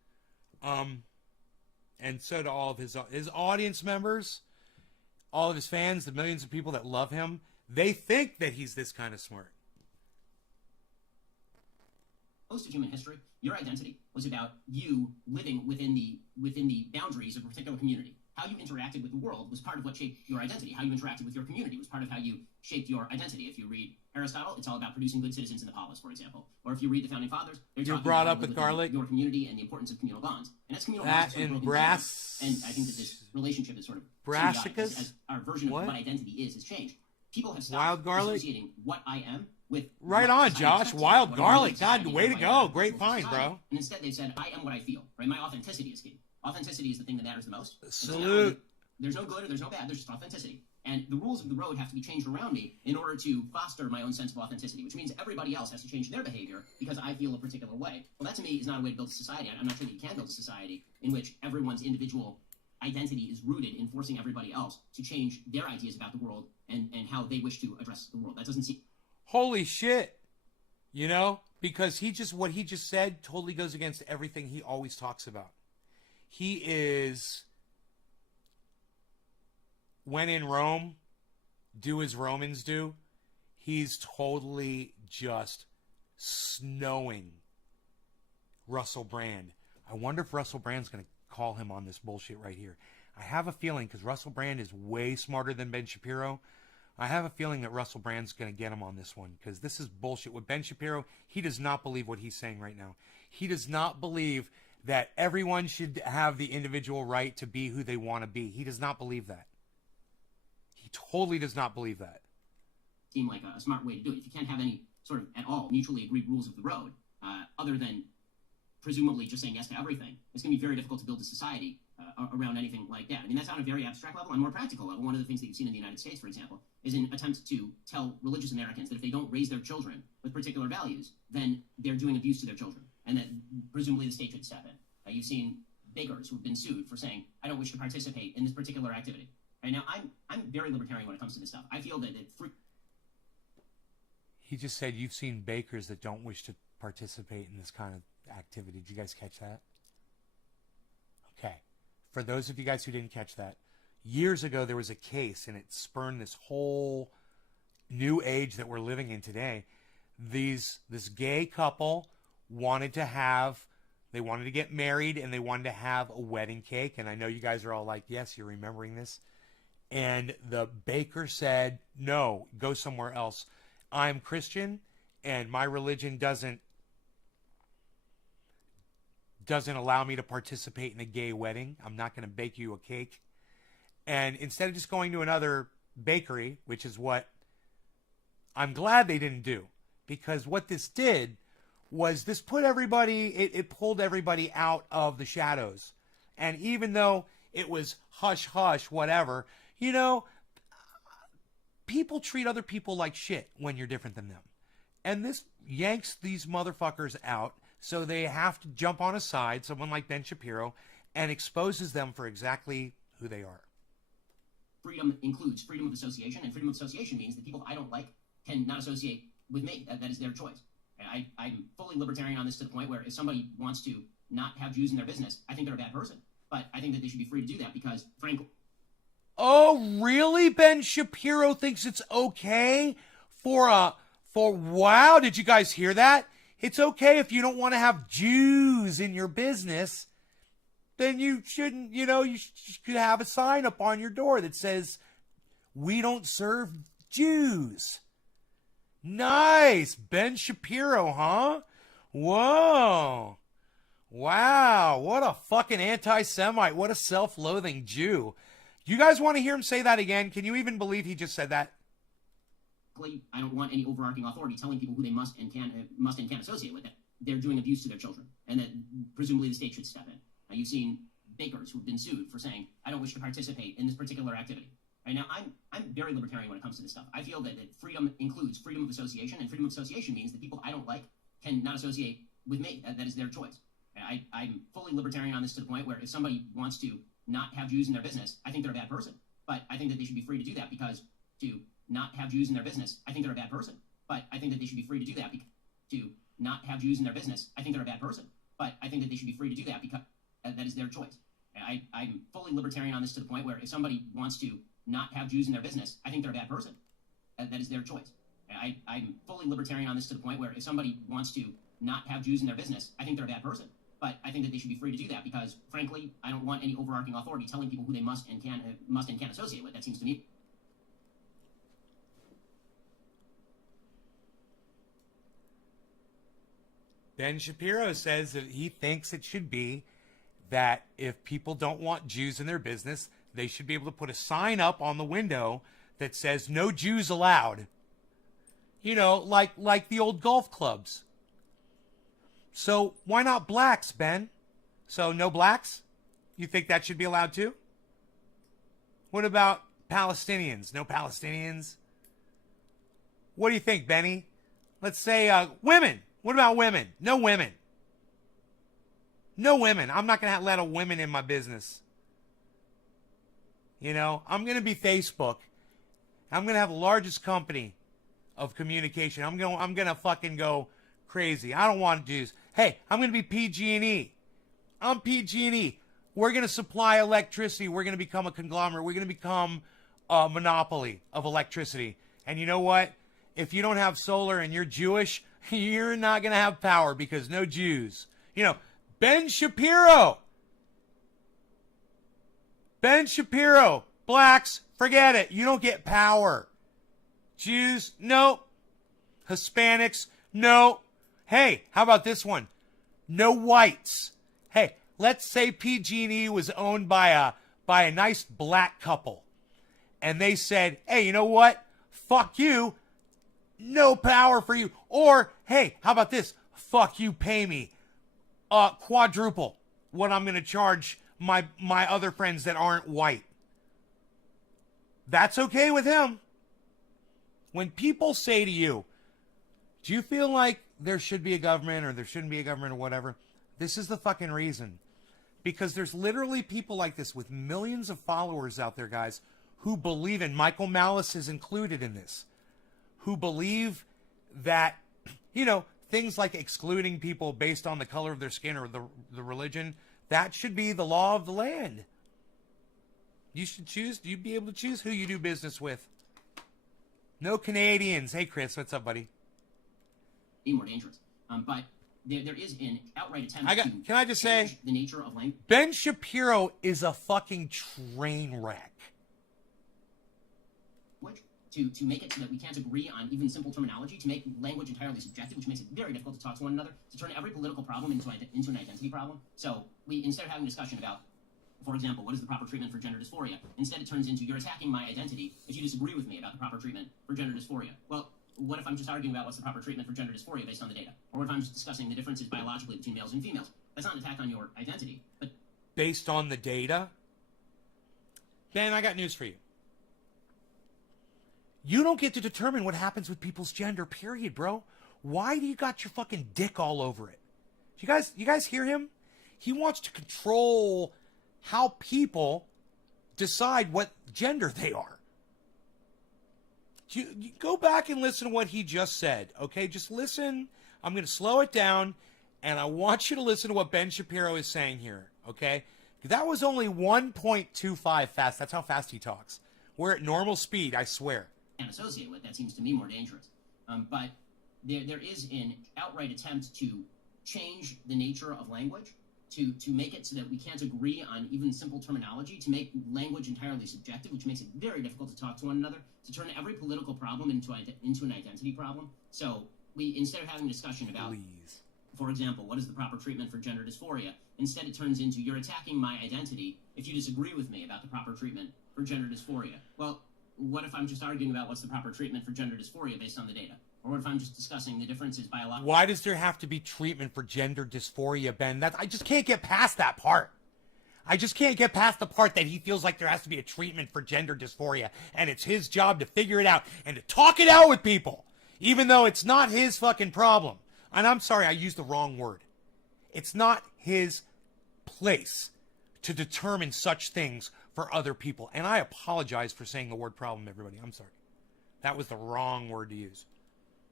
And so do all of his audience members, all of his fans, the millions of people that love him. They think that he's this kind of smart. most of human history, your identity was about you living within the boundaries of a particular community. How you interacted with the world was part of what shaped your identity. How you interacted with your community was part of how you shaped your identity. If you read Aristotle, it's all about producing good citizens in the polis, for example. Or if you read the Founding Fathers, they're You're talking brought about up with within garlic. your community and the importance of communal bonds. And that's communal That bonds. Sort of and broken down. brass. And I think that this relationship is sort of Brassicas? as our version What? of what identity is has changed. People have stopped Wild garlic? associating what I am with Right what on, society Josh. expects of me, Wild what garlic. society God, and way to what I go. am Great with find, society. bro. And instead they've said, I am what I feel, right? My authenticity is key. Authenticity is the thing that matters the most. And so now Salute. there's no good or there's no bad, there's just authenticity. And the rules of the road have to be changed around me in order to foster my own sense of authenticity, which means everybody else has to change their behavior because I feel a particular way. Well, that to me is not a way to build a society. I'm not sure that you can build a society in which everyone's individual identity is rooted in forcing everybody else to change their ideas about the world and how they wish to address the world. That doesn't seem... Holy shit. You know? Because what he just said totally goes against everything he always talks about. He is, when in Rome, do as Romans do. He's totally just snowing Russell Brand. I wonder if Russell Brand's going to call him on this bullshit right here. I have a feeling, because Russell Brand is way smarter than Ben Shapiro, I have a feeling that Russell Brand's going to get him on this one, because this is bullshit. With Ben Shapiro, he does not believe what he's saying right now. He does not believe that everyone should have the individual right to be who they want to be. He does not believe that. He totally does not believe that. seem like a smart way to do it. If you can't have any sort of at all mutually agreed rules of the road, other than presumably just saying yes to everything, it's going to be very difficult to build a society around anything like that. I mean, that's on a very abstract level. On a more practical level, one of the things that you've seen in the United States, for example, is an attempt to tell religious Americans that if they don't raise their children with particular values, then they're doing abuse to their children, and that presumably the state should step in. You've seen bakers who've been sued for saying, I don't wish to participate in this particular activity. Right now, I'm very libertarian when it comes to this stuff. I feel that He just said you've seen bakers that don't wish to participate in this kind of activity. Did you guys catch that? Okay. For those of you guys who didn't catch that, years ago there was a case, and it spurned this whole new age that we're living in today. This gay couple wanted to get married, and they wanted to have a wedding cake. And I know you guys are all like, yes, you're remembering this. And the baker said, no, go somewhere else. I'm Christian, and my religion doesn't allow me to participate in a gay wedding. I'm not going to bake you a cake. And instead of just going to another bakery, which is what I'm glad they didn't do, because what this did was this put everybody, it pulled everybody out of the shadows. And even though it was hush hush, whatever, you know, people treat other people like shit when you're different than them. And this yanks these motherfuckers out, so they have to jump on a side, someone like Ben Shapiro, and exposes them for exactly who they are. Freedom includes freedom of association, and freedom of association means that people I don't like can not associate with me. That is their choice. And I'm fully libertarian on this, to the point where if somebody wants to not have Jews in their business, I think they're a bad person. But I think that they should be free to do that because, frankly... Oh, really? Ben Shapiro thinks it's okay wow, did you guys hear that? It's okay if you don't want to have Jews in your business, then you shouldn't, you should have a sign up on your door that says, we don't serve Jews. Nice. Ben Shapiro, huh? Whoa. Wow. What a fucking anti-Semite. What a self-loathing Jew. You guys want to hear him say that again? Can you even believe he just said that? I don't want any overarching authority telling people who they must and can't associate with it. They're doing abuse to their children, and that presumably the state should step in. Now, you've seen bakers who've been sued for saying, I don't wish to participate in this particular activity. Right now, I'm very libertarian when it comes to this stuff. I feel that freedom includes freedom of association, and freedom of association means that people I don't like can not associate with me. That is their choice. And I'm fully libertarian on this, to the point where if somebody wants to not have Jews in their business, I think they're a bad person. But I think that they should be free to do that because to not have Jews in their business, I think they're a bad person. But I think that they should be free to do that because to not have Jews in their business, I think they're a bad person. But I think that they should be free to do that because that is their choice. And I'm fully libertarian on this, to the point where if somebody wants to not have Jews in their business, I think they're a bad person. That is their choice. And I'm fully libertarian on this, to the point where if somebody wants to not have Jews in their business, I think they're a bad person. But I think that they should be free to do that because, frankly, I don't want any overarching authority telling people who they must and can't associate with. That seems to me. Ben Shapiro says that he thinks it should be that if people don't want Jews in their business, they should be able to put a sign up on the window that says no Jews allowed. Like the old golf clubs. So why not blacks, Ben? So no blacks? You think that should be allowed too? What about Palestinians? No Palestinians? What do you think, Benny? Let's say women. What about women? No women. No women. I'm not going to let a woman in my business. I'm going to be Facebook. I'm going to have the largest company of communication. I'm going to fucking go crazy. I don't want Jews. Hey, I'm going to be PG&E. I'm PG&E. We're going to supply electricity. We're going to become a conglomerate. We're going to become a monopoly of electricity. And you know what? If you don't have solar and you're Jewish, you're not going to have power because no Jews. Ben Shapiro. Ben Shapiro. Blacks, forget it. You don't get power. Jews, no. Hispanics, no. Hey, how about this one? No whites. Hey, let's say PG&E was owned by a nice black couple. And they said, hey, you know what? Fuck you. no power for you. Or, hey, how about this? Fuck you, pay me quadruple what I'm going to charge my other friends that aren't white. That's okay with him. When people say to you, do you feel like there should be a government or there shouldn't be a government or whatever? This is the fucking reason. Because there's literally people like this with millions of followers out there, guys, who believe, and Michael Malice is included in this, who believe that, you know, things like excluding people based on the color of their skin or the religion, that should be the law of the land. You should choose, you'd be able to choose who you do business with. No Canadians. Hey, Chris, what's up, buddy? Be more dangerous. But there is an outright attempt to can I just say, change the nature of language. Ben Shapiro is a fucking train wreck. To make it so that we can't agree on even simple terminology, to make language entirely subjective, which makes it very difficult to talk to one another, to turn every political problem into an identity problem. So we, instead of having a discussion about, for example, what is the proper treatment for gender dysphoria, instead it turns into, you're attacking my identity if you disagree with me about the proper treatment for gender dysphoria. Well, what if I'm just arguing about what's the proper treatment for gender dysphoria based on the data? Or what if I'm just discussing the differences biologically between males and females? That's not an attack on your identity, but... Based on the data? Ben, I got news for you. You don't get to determine what happens with people's gender, period, bro. Why do you got your fucking dick all over it? You guys hear him? He wants to control how people decide what gender they are. You go back and listen to what he just said, okay? Just listen. I'm going to slow it down, and I want you to listen to what Ben Shapiro is saying here, okay? That was only 1.25 fast. That's how fast he talks. We're at normal speed, I swear. And associate with, that seems to me more dangerous. But there is an outright attempt to change the nature of language, to make it so that we can't agree on even simple terminology, to make language entirely subjective, which makes it very difficult to talk to one another, to turn every political problem into an identity problem. So we, instead of having a discussion about, for example, what is the proper treatment for gender dysphoria, instead it turns into, you're attacking my identity if you disagree with me about the proper treatment for gender dysphoria. Well, what if I'm just arguing about what's the proper treatment for gender dysphoria based on the data? Or what if I'm just discussing the differences biologically? Why does there have to be treatment for gender dysphoria, Ben? I just can't get past that part. I just can't get past the part that he feels like there has to be a treatment for gender dysphoria, and it's his job to figure it out and to talk it out with people, even though it's not his fucking problem. And I'm sorry, I used the wrong word. It's not his place to determine such things for other people. And I apologize for saying the word problem, everybody. I'm sorry. That was the wrong word to use.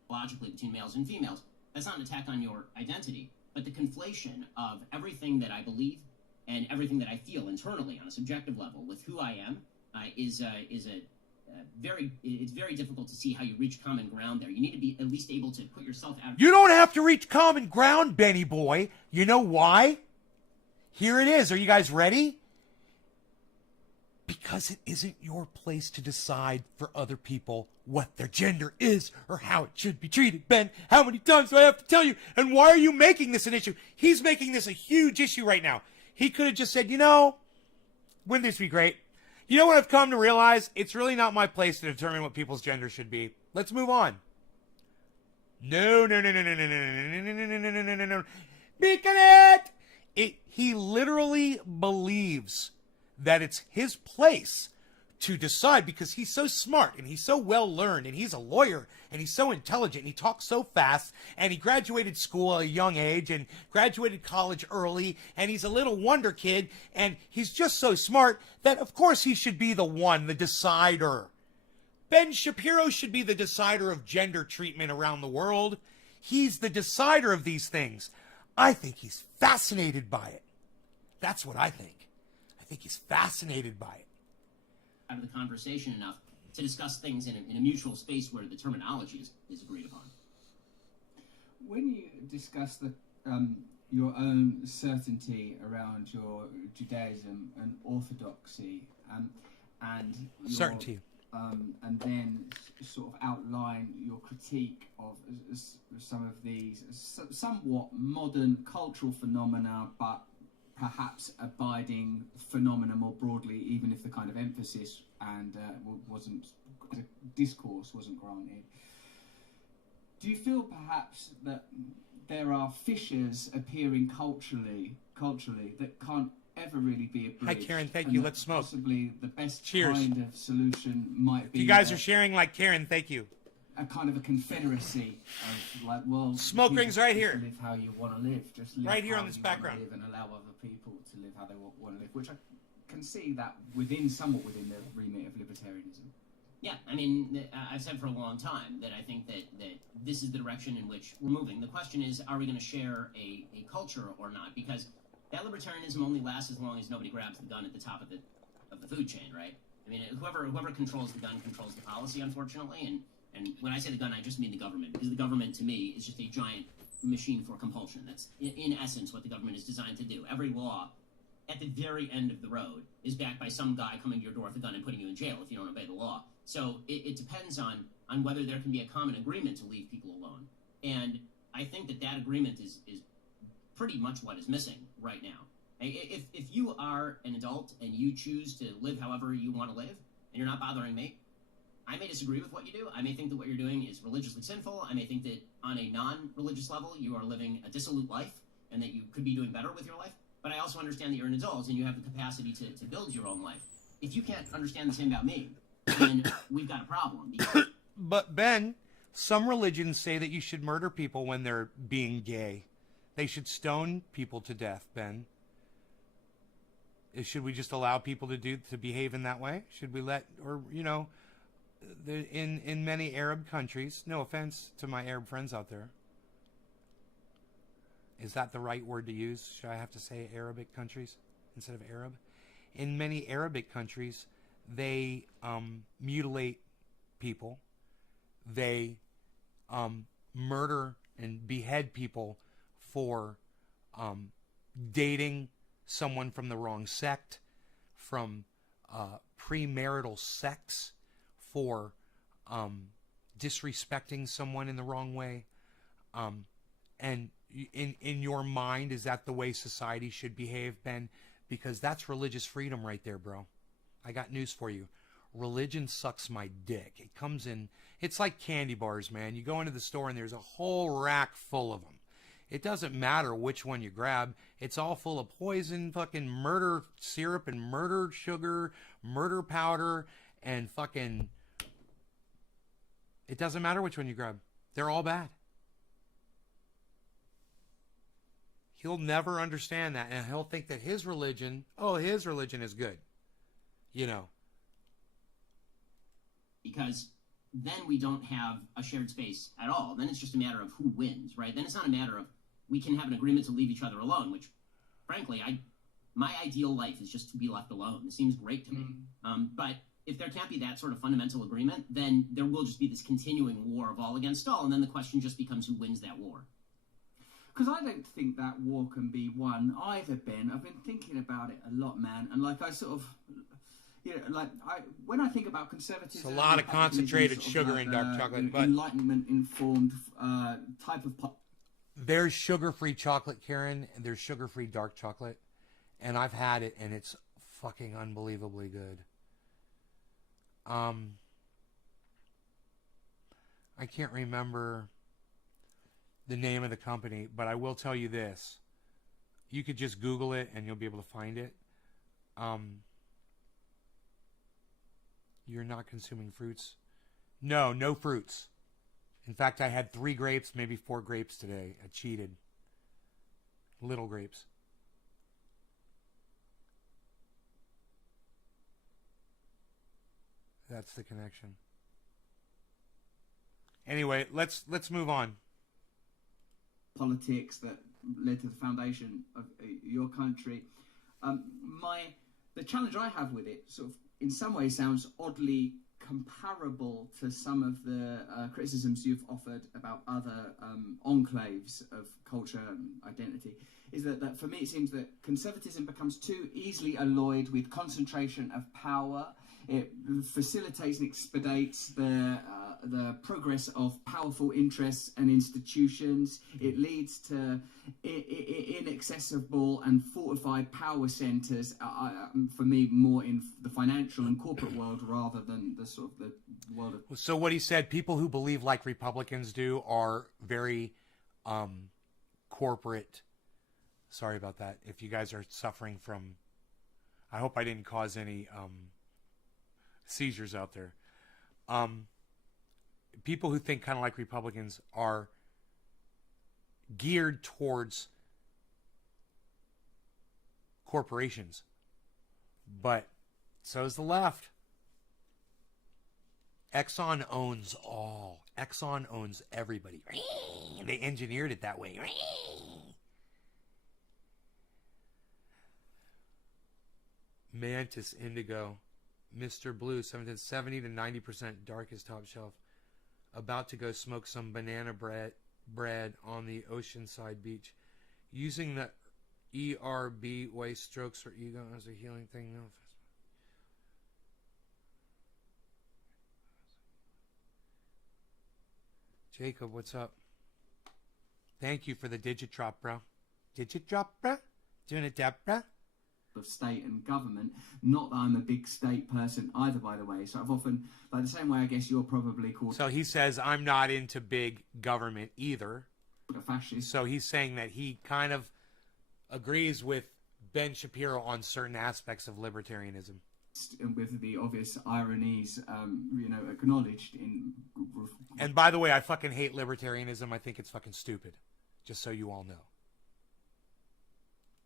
Logically between males and females. That's not an attack on your identity, but the conflation of everything that I believe and everything that I feel internally on a subjective level with who I am it's very difficult to see how you reach common ground there. You need to be at least able to put yourself out. You don't have to reach common ground, Benny boy. You know why? Here it is. Are you guys ready? Because it isn't your place to decide for other people what their gender is or how it should be treated. Ben, how many times do I have to tell you? And why are you making this an issue? He's making this a huge issue right now. He could have just said, you know, wouldn't this be great? You know what I've come to realize? It's really not my place to determine what people's gender should be. Let's move on. No. He literally believes that it's his place to decide because he's so smart and he's so well learned and he's a lawyer and he's so intelligent and he talks so fast and he graduated school at a young age and graduated college early and he's a little wonder kid and he's just so smart that of course he should be the one, the decider. Ben Shapiro should be the decider of gender treatment around the world. He's the decider of these things. I think he's fascinated by it. That's what I think. I think he's fascinated by it. Out of the conversation enough to discuss things in a mutual space where the terminology is agreed upon. When you discuss your own certainty around your Judaism and orthodoxy, and your, certainty, and then sort of outline your critique of some of these somewhat modern cultural phenomena, but perhaps abiding phenomena more broadly, even if the kind of emphasis and discourse wasn't granted. Do you feel perhaps that there are fissures appearing culturally that can't ever really be Hi, bridged? Karen. Thank and you. that Let's smoke. Possibly the best Cheers. kind of solution might be. You guys are sharing like Karen. Thank you. A kind of a confederacy of like, well, Smoke you rings just right get to here. live how you want to live. Just live Right here how on this you wanna background. live and allow other people to live how they want to live, which I can see that somewhat within the remit of libertarianism. Yeah, I mean, I've said for a long time that I think that this is the direction in which we're moving. The question is, are we going to share a culture or not? Because that libertarianism only lasts as long as nobody grabs the gun at the top of the food chain, right? I mean, whoever controls the gun controls the policy, unfortunately. And when I say the gun, I just mean the government, because the government, to me, is just a giant machine for compulsion. That's, in essence, what the government is designed to do. Every law, at the very end of the road, is backed by some guy coming to your door with a gun and putting you in jail if you don't obey the law. So it depends on whether there can be a common agreement to leave people alone. And I think that agreement is pretty much what is missing right now. If you are an adult and you choose to live however you want to live, and you're not bothering me, I may disagree with what you do. I may think that what you're doing is religiously sinful. I may think that on a non-religious level, you are living a dissolute life and that you could be doing better with your life. But I also understand that you're an adult and you have the capacity to build your own life. If you can't understand the same about me, then we've got a problem. Because But Ben, some religions say that you should murder people when they're being gay. They should stone people to death, Ben. Should we just allow people to behave in that way? Should we let, or, you know, in many Arab countries, no offense to my Arab friends out there, is that the right word to use? Should I have to say Arabic countries instead of Arab? In many Arabic countries, they mutilate people. They murder and behead people for dating someone from the wrong sect, from premarital sex, for disrespecting someone in the wrong way. And in your mind, is that the way society should behave, Ben? Because that's religious freedom right there, bro. I got news for you. Religion sucks my dick. It comes in, it's like candy bars, man. You go into the store and there's a whole rack full of them. It doesn't matter which one you grab. It's all full of poison, fucking murder syrup and murder sugar, murder powder, and fucking... It doesn't matter which one you grab. They're all bad. He'll never understand that, and he'll think that his religion is good. You know. because then we don't have a shared space at all. Then it's just a matter of who wins, right? Then it's not a matter of we can have an agreement to leave each other alone, which, frankly, my ideal life is just to be left alone. It seems great to me. But if there can't be that sort of fundamental agreement, then there will just be this continuing war of all against all, and then the question just becomes who wins that war. Because I don't think that war can be won either, Ben. I've been thinking about it a lot, man, and like I sort of, when I think about conservatism, it's a lot of concentrated sugar in dark chocolate, but Enlightenment-informed type of there's sugar-free chocolate, Karen, and there's sugar-free dark chocolate, and I've had it, and it's fucking unbelievably good. I can't remember the name of the company, but I will tell you this. You could just Google it and you'll be able to find it. You're not consuming fruits? No fruits. In fact, I had 3 grapes, maybe 4 grapes today. I cheated. Little grapes. That's the connection. Anyway, let's move on. Politics that led to the foundation of your country. The challenge I have with it, sort of, in some ways, sounds oddly comparable to some of the criticisms you've offered about other enclaves of culture and identity. Is that for me it seems that conservatism becomes too easily alloyed with concentration of power. It facilitates and expedites the progress of powerful interests and institutions. It leads to inaccessible and fortified power centres, for me, more in the financial and corporate world rather than the sort of world of So what he said, people who believe like Republicans do are very corporate. Sorry about that. If you guys are suffering from, I hope I didn't cause any seizures out there. People who think kind of like Republicans are geared towards corporations. But so is the left. Exxon owns all. Exxon owns everybody. They engineered it that way. Mantis Indigo. Mr. Blue, 70 to 90% darkest top shelf. About to go smoke some banana bread on the oceanside beach. Using the ERB waist strokes for ego as a healing thing. No. Jacob, what's up? Thank you for the digit drop, bro. Digit drop, bro? Doing it, bro? of state and government. Not that I'm a big state person either, by the way. So I've often, like the same way I guess you're probably called So he says, I'm not into big government either. a fascist. So he's saying that he kind of agrees with Ben Shapiro on certain aspects of libertarianism. And with the obvious ironies, acknowledged in. And by the way, I fucking hate libertarianism. I think it's fucking stupid. Just so you all know.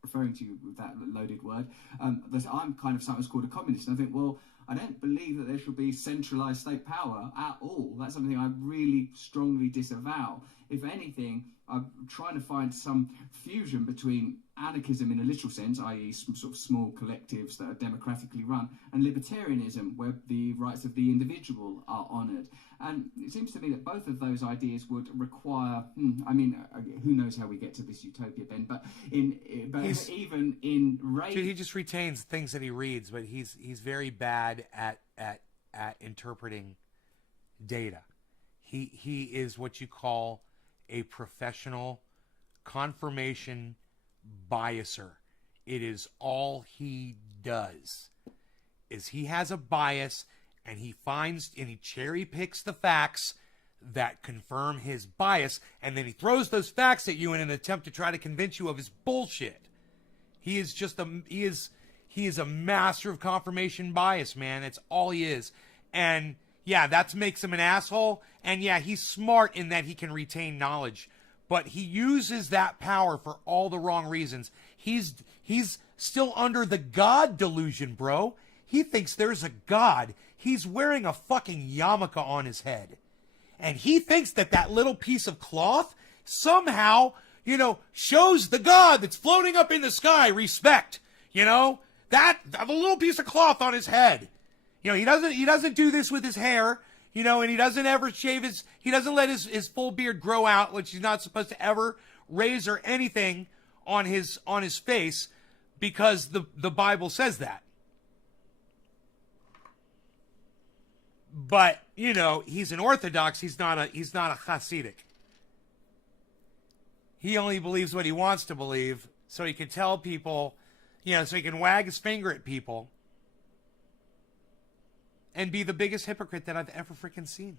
Referring to you with that loaded word, that I'm kind of sometimes called a communist. And I think, well, I don't believe that there should be centralised state power at all. That's something I really strongly disavow. If anything, I'm trying to find some fusion between anarchism in a literal sense, i.e. some sort of small collectives that are democratically run, and libertarianism, where the rights of the individual are honoured. And it seems to me that both of those ideas would require, who knows how we get to this utopia, Ben, but even in race... Dude, he just retains things that he reads, but he's very bad at interpreting data. He is what you call a professional confirmation biaser. It is all he does. Is he has a bias, and he finds and he cherry picks the facts that confirm his bias, and then he throws those facts at you in an attempt to try to convince you of his bullshit. He is a master of confirmation bias, man. That's all he is. And yeah, that makes him an asshole. And yeah, he's smart in that he can retain knowledge, but he uses that power for all the wrong reasons. He's still under the God delusion, bro. He thinks there's a God. He's wearing a fucking yarmulke on his head. And he thinks that little piece of cloth somehow, shows the God that's floating up in the sky respect. That the little piece of cloth on his head. He doesn't do this with his hair, and he doesn't ever he doesn't let his full beard grow out, which he's not supposed to ever raise or anything on his face, because the Bible says that. But, he's an Orthodox, he's not a Hasidic. He only believes what he wants to believe, so he can tell people, so he can wag his finger at people and be the biggest hypocrite that I've ever freaking seen.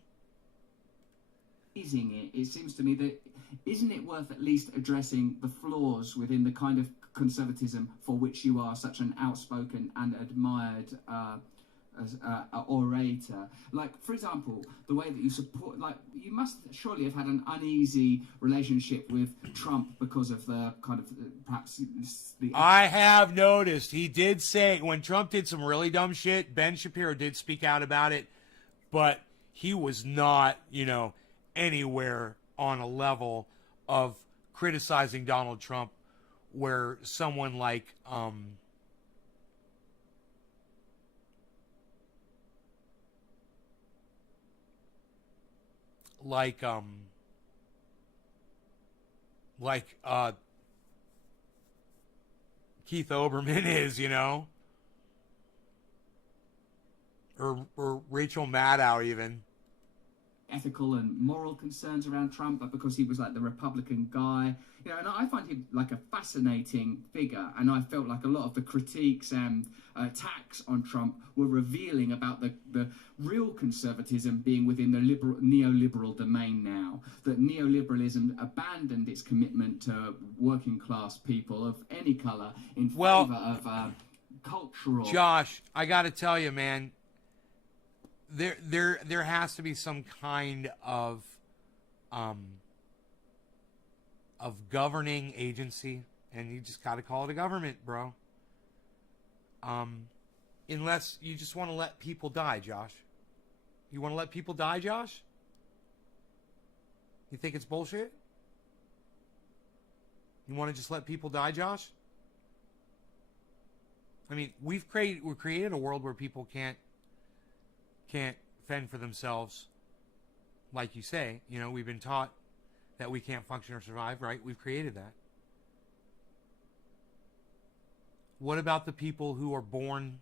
It seems to me that isn't it worth at least addressing the flaws within the kind of conservatism for which you are such an outspoken and admired orator? Like, for example, the way that you support, you must surely have had an uneasy relationship with Trump because of the kind of I have noticed he did say when Trump did some really dumb shit, Ben Shapiro did speak out about it, but he was not, anywhere on a level of criticizing Donald Trump where someone like Keith Olbermann is, or Rachel Maddow even. ethical and moral concerns around Trump, but because he was like the Republican guy. You know, and I find him like a fascinating figure, and I felt like a lot of the critiques and attacks on Trump were revealing about the real conservatism being within the neoliberal domain now. That neoliberalism abandoned its commitment to working class people of any colour in favour of cultural. Josh, I got to tell you, man, there has to be some kind of governing agency, and you just got to call it a government, bro. Unless you just want to let people die, Josh. You want to let people die, Josh? You think it's bullshit? You want to just let people die, Josh? I mean, we've created a world where people can't fend for themselves, like you say. You know, we've been taught that we can't function or survive, right? We've created that. What about the people who are born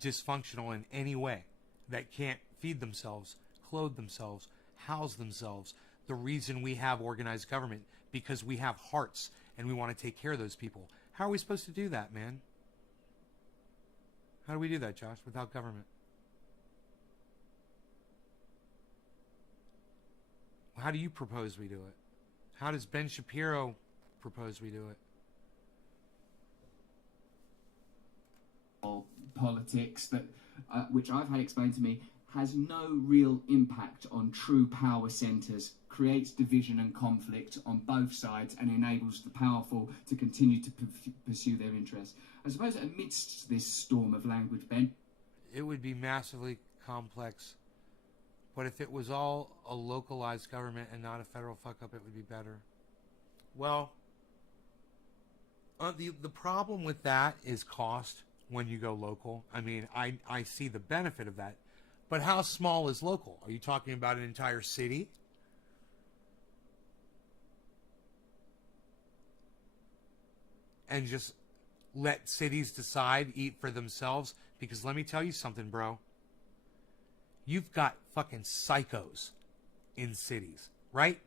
dysfunctional in any way, that can't feed themselves, clothe themselves, house themselves? The reason we have organized government, because we have hearts and we want to take care of those people. How are we supposed to do that, man? How do we do that, Josh, without government? How do you propose we do it? How does Ben Shapiro propose we do it? Politics that, which I've had explained to me, has no real impact on true power centres, creates division and conflict on both sides, and enables the powerful to continue to pursue their interests. I suppose amidst this storm of language, Ben, it would be massively complex. But if it was all a localized government and not a federal fuck-up, it would be better. Well, the problem with that is cost when you go local. I mean, I see the benefit of that. But how small is local? Are you talking about an entire city? And just let cities decide, eat for themselves? Because let me tell you something, bro. You've got fucking psychos in cities, right?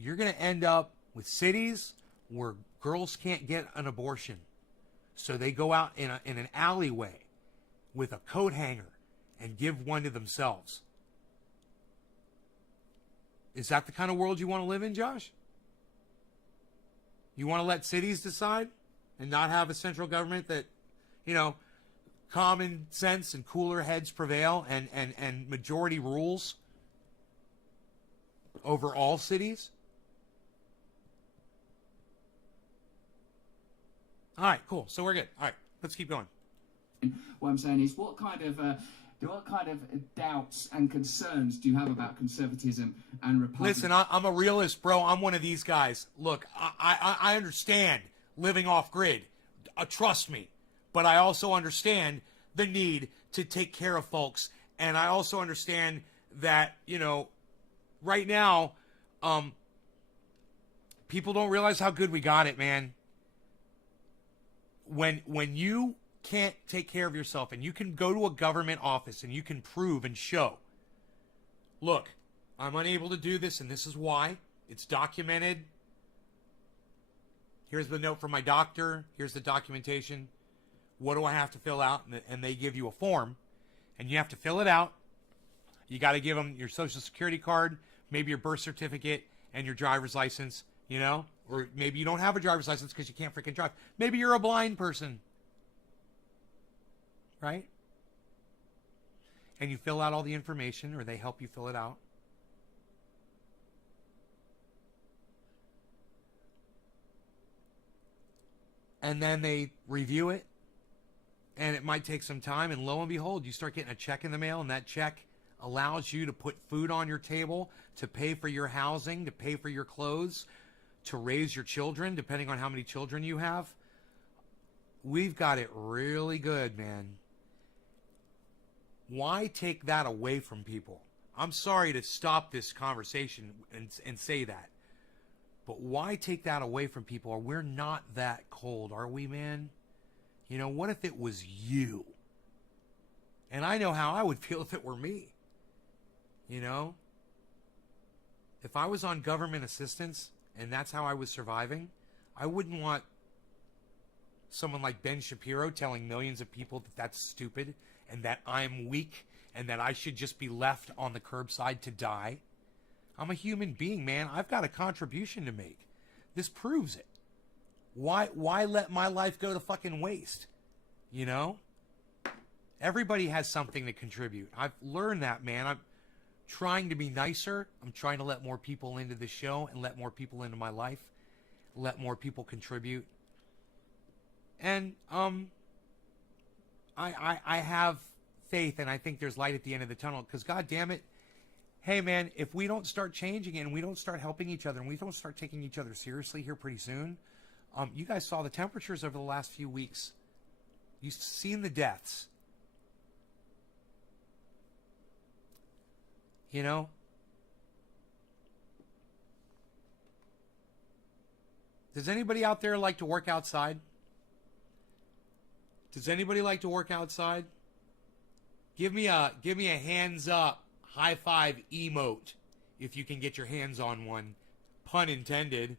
You're going to end up with cities where girls can't get an abortion. So they go out in an alleyway with a coat hanger and give one to themselves. Is that the kind of world you want to live in, Josh? You want to let cities decide and not have a central government that, you know, common sense and cooler heads prevail and majority rules over all cities? All right, cool. So we're good. All right, let's keep going. What I'm saying is, what kind of doubts and concerns do you have about conservatism and republicanism? Listen, I'm a realist, bro. I'm one of these guys. Look, I understand living off grid. Trust me. But I also understand the need to take care of folks. And I also understand that, you know, right now, people don't realize how good we got it, man. When you can't take care of yourself and you can go to a government office and you can prove and show, look, I'm unable to do this and this is why. It's documented. Here's the note from my doctor. Here's the documentation. What do I have to fill out? And they give you a form and you have to fill it out. You got to give them your social security card, maybe your birth certificate and your driver's license, you know? Or maybe you don't have a driver's license because you can't freaking drive. Maybe you're a blind person. Right? And you fill out all the information, or they help you fill it out. And then they review it. And it might take some time. And lo and behold, you start getting a check in the mail. And that check allows you to put food on your table, to pay for your housing, to pay for your clothes, to raise your children, depending on how many children you have. We've got it really good, man. Why take that away from people? I'm sorry to stop this conversation and say that. But why take that away from people? We're not that cold, are we, man? You know, what if it was you? And I know how I would feel if it were me. You know? If I was on government assistance and that's how I was surviving, I wouldn't want someone like Ben Shapiro telling millions of people that that's stupid and that I'm weak and that I should just be left on the curbside to die. I'm a human being, man. I've got a contribution to make. This proves it. Why let my life go to fucking waste? You know? Everybody has something to contribute. I've learned that, man. I'm trying to be nicer. I'm trying to let more people into the show and let more people into my life. Let more people contribute. And I have faith, and I think there's light at the end of the tunnel. Because God damn it, hey man, if we don't start changing and we don't start helping each other and we don't start taking each other seriously here pretty soon, you guys saw the temperatures over the last few weeks. You've seen the deaths. You know? Does anybody out there like to work outside? Does anybody like to work outside? Give me a hands up, high five emote if you can get your hands on one. Pun intended.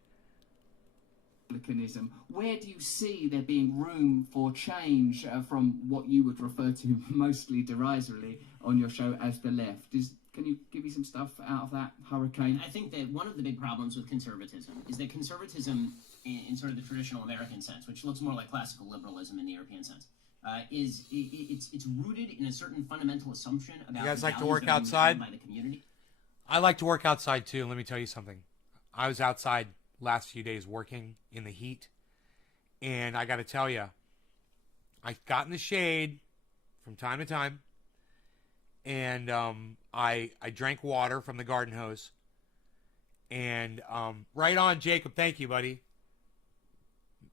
Mechanism. Where do you see there being room for change from what you would refer to mostly derisively on your show as the left? Can you give me some stuff out of that hurricane? I think that one of the big problems with conservatism is that conservatism, in sort of the traditional American sense, which looks more like classical liberalism in the European sense, it's rooted in a certain fundamental assumption about You guys like to values work that are being outside? held by the community. I like to work outside too. Let me tell you something. I was outside last few days working in the heat, and I got to tell you, I got in the shade from time to time, and I drank water from the garden hose, and right on, Jacob. Thank you, buddy.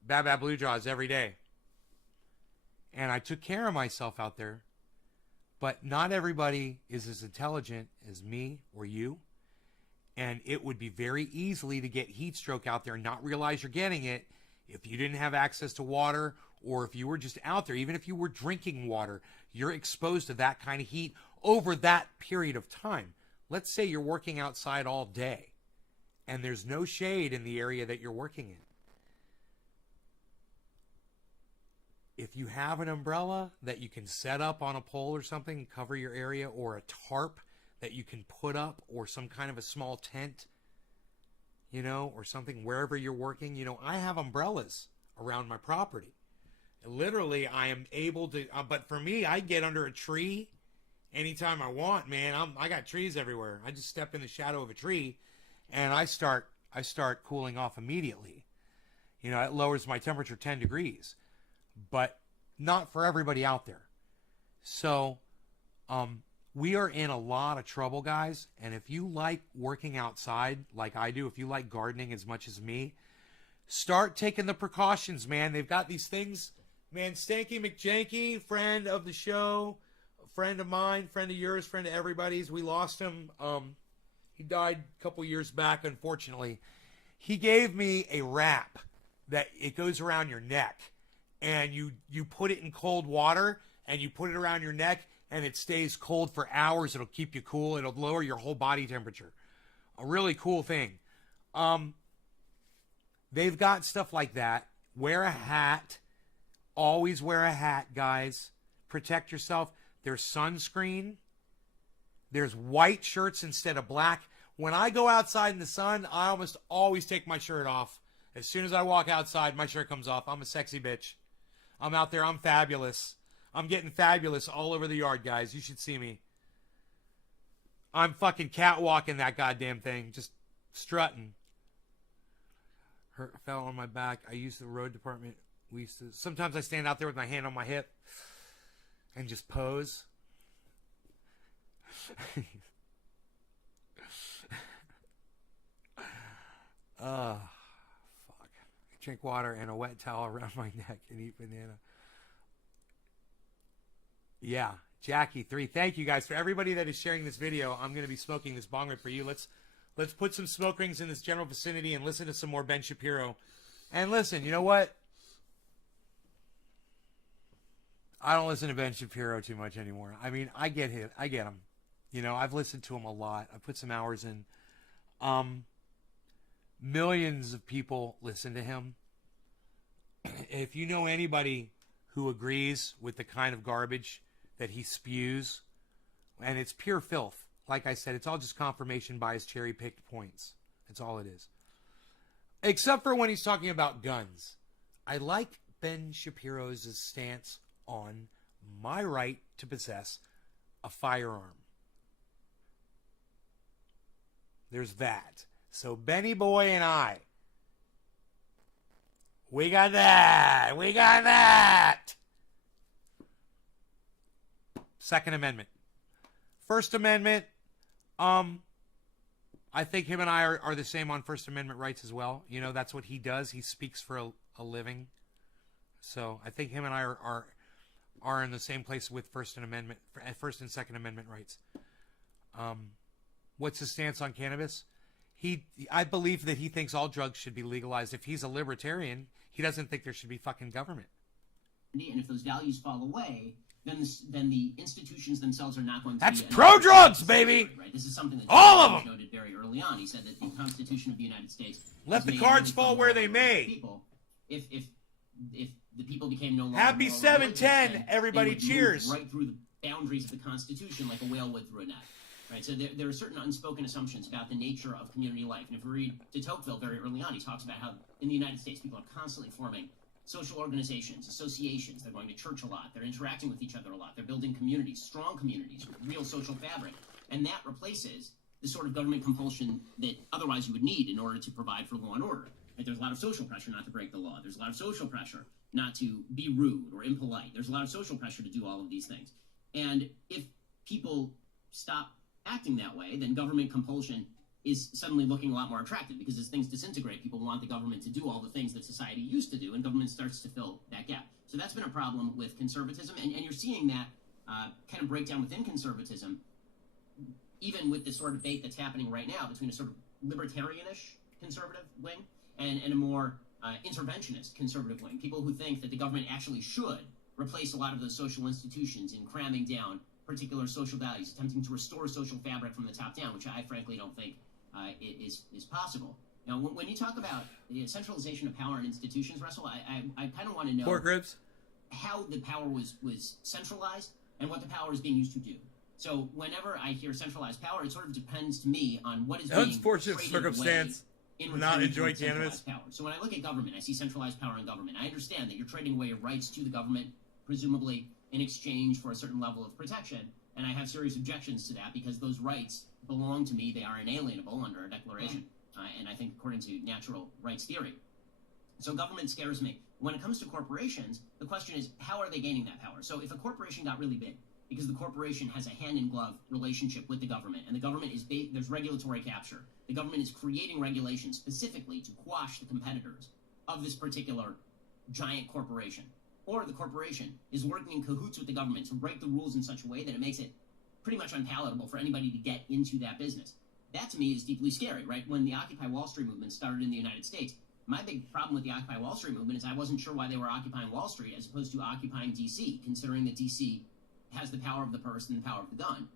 Bad Blue Jaws every day, and I took care of myself out there. But not everybody is as intelligent as me or you. And it would be very easily to get heat stroke out there and not realize you're getting it if you didn't have access to water, or if you were just out there. Even if you were drinking water, you're exposed to that kind of heat over that period of time. Let's say you're working outside all day and there's no shade in the area that you're working in. If you have an umbrella that you can set up on a pole or something and cover your area, or a tarp that you can put up, or some kind of a small tent, you know, or something wherever you're working. You know, I have umbrellas around my property. Literally, I am able to, but for me, I get under a tree anytime I want, man. I got trees everywhere. I just step in the shadow of a tree and I start cooling off immediately. You know, it lowers my temperature 10 degrees. But not for everybody out there. So we are in a lot of trouble, guys. And if you like working outside like I do, if you like gardening as much as me, start taking the precautions, man. They've got these things. Man, Stanky McJanky, friend of the show, friend of mine, friend of yours, friend of everybody's. We lost him. He died a couple years back, unfortunately. He gave me a wrap that it goes around your neck. And you put it in cold water, and you put it around your neck, and it stays cold for hours. It'll keep you cool. It'll lower your whole body temperature. A really cool thing. They've got stuff like that. Wear a hat. Always wear a hat, guys. Protect yourself. There's sunscreen. There's white shirts instead of black. When I go outside in the sun, I almost always take my shirt off. As soon as I walk outside, my shirt comes off. I'm a sexy bitch. I'm out there. I'm fabulous. I'm getting fabulous all over the yard, guys. You should see me. I'm fucking catwalking that goddamn thing. Just strutting. Hurt, fell on my back. I used the road department. Sometimes I stand out there with my hand on my hip and just pose. Drink water and a wet towel around my neck and eat banana. Yeah, Jackie 3. Thank you guys for everybody that is sharing this video. I'm going to be smoking this bong rip for you. Let's put some smoke rings in this general vicinity and listen to some more Ben Shapiro. And listen, you know what? I don't listen to Ben Shapiro too much anymore. I mean, I get him. You know, I've listened to him a lot. I put some hours in. Millions of people listen to him. If you know anybody who agrees with the kind of garbage that he spews, and it's pure filth. Like I said, it's all just confirmation bias, cherry-picked points. That's all it is. Except for when he's talking about guns. I like Ben Shapiro's stance on my right to possess a firearm. There's that. So Benny Boy and I, we got that. We got that. Second Amendment. First Amendment, I think him and I are the same on First Amendment rights as well. You know, that's what he does. He speaks for a living. So I think him and I are in the same place with First and Second Amendment rights. What's his stance on cannabis? I believe that he thinks all drugs should be legalized. If he's a libertarian, he doesn't think there should be fucking government. And if those values fall away, then the institutions themselves are not going to That's be... pro-drugs, baby! Right? This is something that all of them noted very early on. He said that the Constitution of the United States... Let the cards fall where they may. People, if the people became no longer... Happy 710, everybody, they would cheers. move right through the boundaries of the Constitution like a whale would through a net. Right, so there are certain unspoken assumptions about the nature of community life. And if we read de Tocqueville very early on, he talks about how in the United States people are constantly forming social organizations, associations. They're going to church a lot. They're interacting with each other a lot. They're building communities, strong communities, with real social fabric. And that replaces the sort of government compulsion that otherwise you would need in order to provide for law and order. Right, there's a lot of social pressure not to break the law. There's a lot of social pressure not to be rude or impolite. There's a lot of social pressure to do all of these things. And if people stop acting that way, then government compulsion is suddenly looking a lot more attractive, because as things disintegrate, people want the government to do all the things that society used to do, and government starts to fill that gap. So that's been a problem with conservatism, and you're seeing that kind of breakdown within conservatism, even with the sort of debate that's happening right now between a sort of libertarianish conservative wing and a more interventionist conservative wing. People who think that the government actually should replace a lot of those social institutions in cramming down particular social values, attempting to restore social fabric from the top down, which I frankly don't think is possible. Now, when you talk about the centralization of power in institutions, Russell, I kind of want to know Pork ribs? How the power was centralized and what the power is being used to do. So whenever I hear centralized power, it sort of depends to me on what is being Unfortunate traded circumstance. away in Not return enjoy for centralized cannabis. power. So when I look at government, I see centralized power in government. I understand that you're trading away your rights to the government, presumably in exchange for a certain level of protection, and I have serious objections to that because those rights belong to me. They are inalienable under a declaration, and I think according to natural rights theory. So government scares me. When it comes to corporations, the question is, how are they gaining that power? So if a corporation got really big, because the corporation has a hand-in-glove relationship with the government, and the government is there's regulatory capture. The government is creating regulations specifically to quash the competitors of this particular giant corporation. Or the corporation is working in cahoots with the government to write the rules in such a way that it makes it pretty much unpalatable for anybody to get into that business. That, to me, is deeply scary, right? When the Occupy Wall Street movement started in the United States, my big problem with the Occupy Wall Street movement is I wasn't sure why they were occupying Wall Street as opposed to occupying D.C., considering that D.C. has the power of the purse and the power of the gun.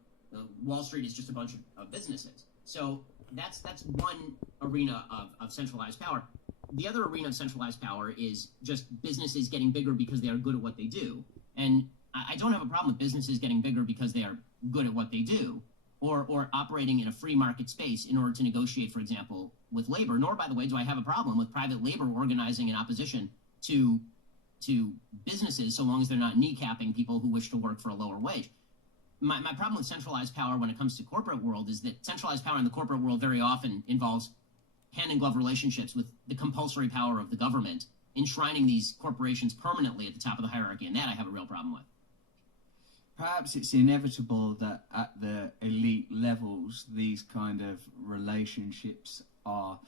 Wall Street is just a bunch of businesses. So that's one arena of centralized power. The other arena of centralized power is just businesses getting bigger because they are good at what they do. And I don't have a problem with businesses getting bigger because they are good at what they do, or operating in a free market space in order to negotiate, for example, with labor. Nor, by the way, do I have a problem with private labor organizing in opposition to businesses so long as they're not kneecapping people who wish to work for a lower wage. My problem with centralized power when it comes to corporate world is that centralized power in the corporate world very often involves hand-in-glove relationships with the compulsory power of the government, enshrining these corporations permanently at the top of the hierarchy, and that I have a real problem with. Perhaps it's inevitable that at the elite levels, these kind of relationships are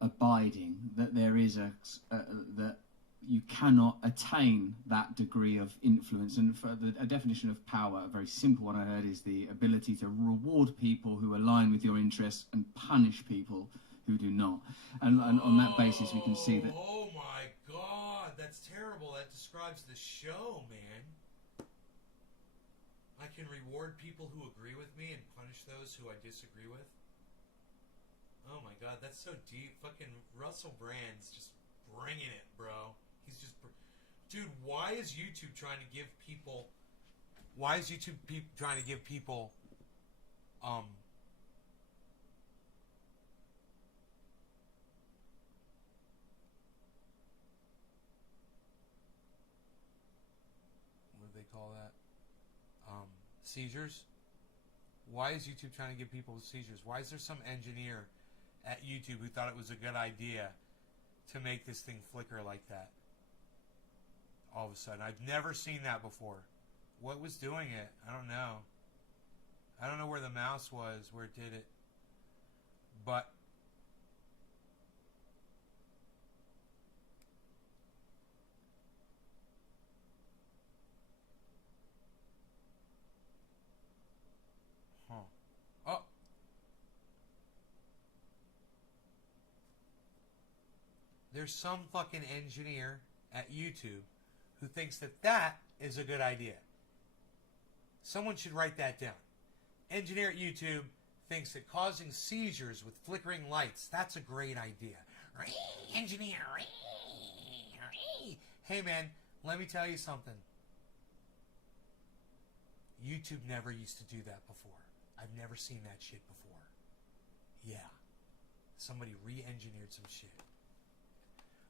abiding, that there is that you cannot attain that degree of influence. And for a definition of power, a very simple one I heard is the ability to reward people who align with your interests and punish people who do not. And on that basis, we can see that... Oh my God, that's terrible. That describes the show, man. I can reward people who agree with me and punish those who I disagree with. Oh my god, that's so deep. Fucking Russell Brand's just bringing it, bro. He's just... Dude, why is YouTube trying to give people... Why is YouTube trying to give people... What do they call that? Seizures? Why is YouTube trying to give people seizures? Why is there some engineer at YouTube who thought it was a good idea to make this thing flicker like that? All of a sudden. I've never seen that before. What was doing it? I don't know. I don't know where the mouse was, where it did it. But oh, there's some fucking engineer at YouTube who thinks that that is a good idea. Someone should write that down. Engineer at YouTube thinks that causing seizures with flickering lights, that's a great idea. Engineer. Hey man, let me tell you something. YouTube never used to do that before. I've never seen that shit before. Yeah. Somebody re-engineered some shit.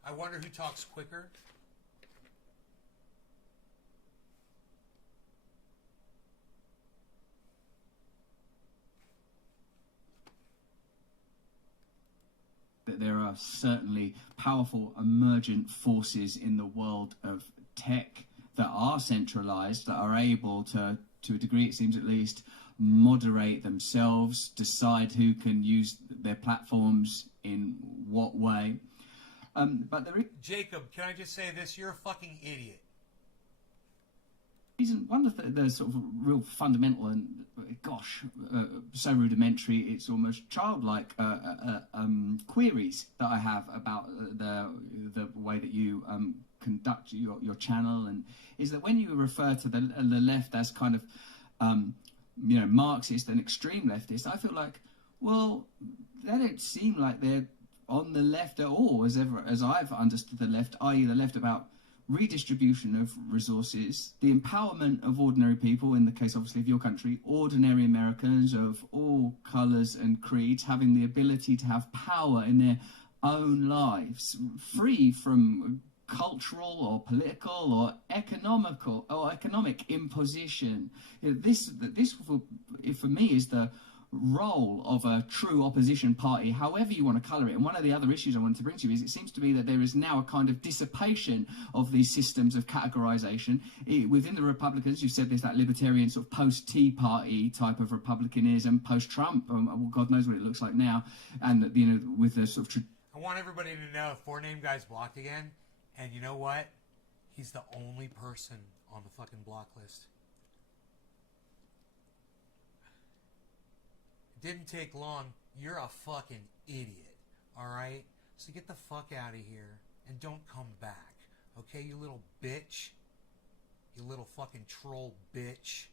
I wonder who talks quicker. That there are certainly powerful emergent forces in the world of tech that are centralized, that are able to a degree it seems at least, moderate themselves, decide who can use their platforms in what way. But there is... Jacob, can I just say this? You're a fucking idiot. One of the sort of real fundamental and, so rudimentary, it's almost childlike queries that I have about the way that you conduct your channel, and is that when you refer to the left as kind of Marxist and extreme leftist, I feel like, well, they don't seem like they're on the left at all, as I've understood the left, i.e. the left about redistribution of resources, the empowerment of ordinary people, in the case obviously of your country, ordinary Americans of all colours and creeds, having the ability to have power in their own lives, free from cultural or political or economic imposition. This for me is the role of a true opposition party, however you want to colour it. And one of the other issues I wanted to bring to you is it seems to me that there is now a kind of dissipation of these systems of categorisation. Within the Republicans, you said there's that libertarian sort of post-Tea Party type of republicanism, post-Trump, well, God knows what it looks like now, and with the sort of... I want everybody to know Four Name Guy's blocked again, and you know what? He's the only person on the fucking block list. Didn't take long. You're a fucking idiot, alright? So get the fuck out of here and don't come back, okay, you little bitch? You little fucking troll bitch.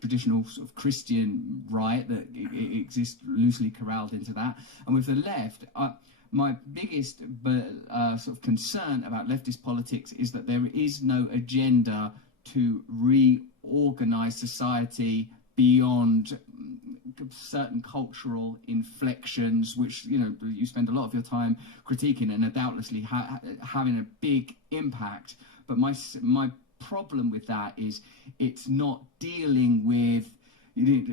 Traditional sort of Christian right that exists loosely corralled into that. And with the left, my biggest sort of concern about leftist politics is that there is no agenda to reorganise society beyond certain cultural inflections, which you spend a lot of your time critiquing and are doubtlessly having a big impact. But my problem with that is it's not dealing with,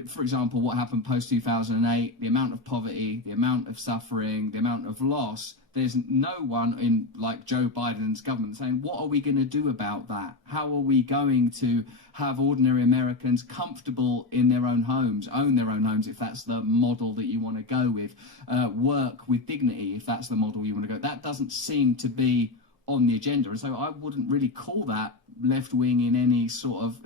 for example, what happened post-2008, the amount of poverty, the amount of suffering, the amount of loss. There's no one in, like Joe Biden's government, saying, what are we going to do about that? How are we going to have ordinary Americans comfortable in their own homes, own their own homes, if that's the model that you want to go with, work with dignity, if that's the model you want to go. That doesn't seem to be on the agenda. And so I wouldn't really call that left-wing in any sort of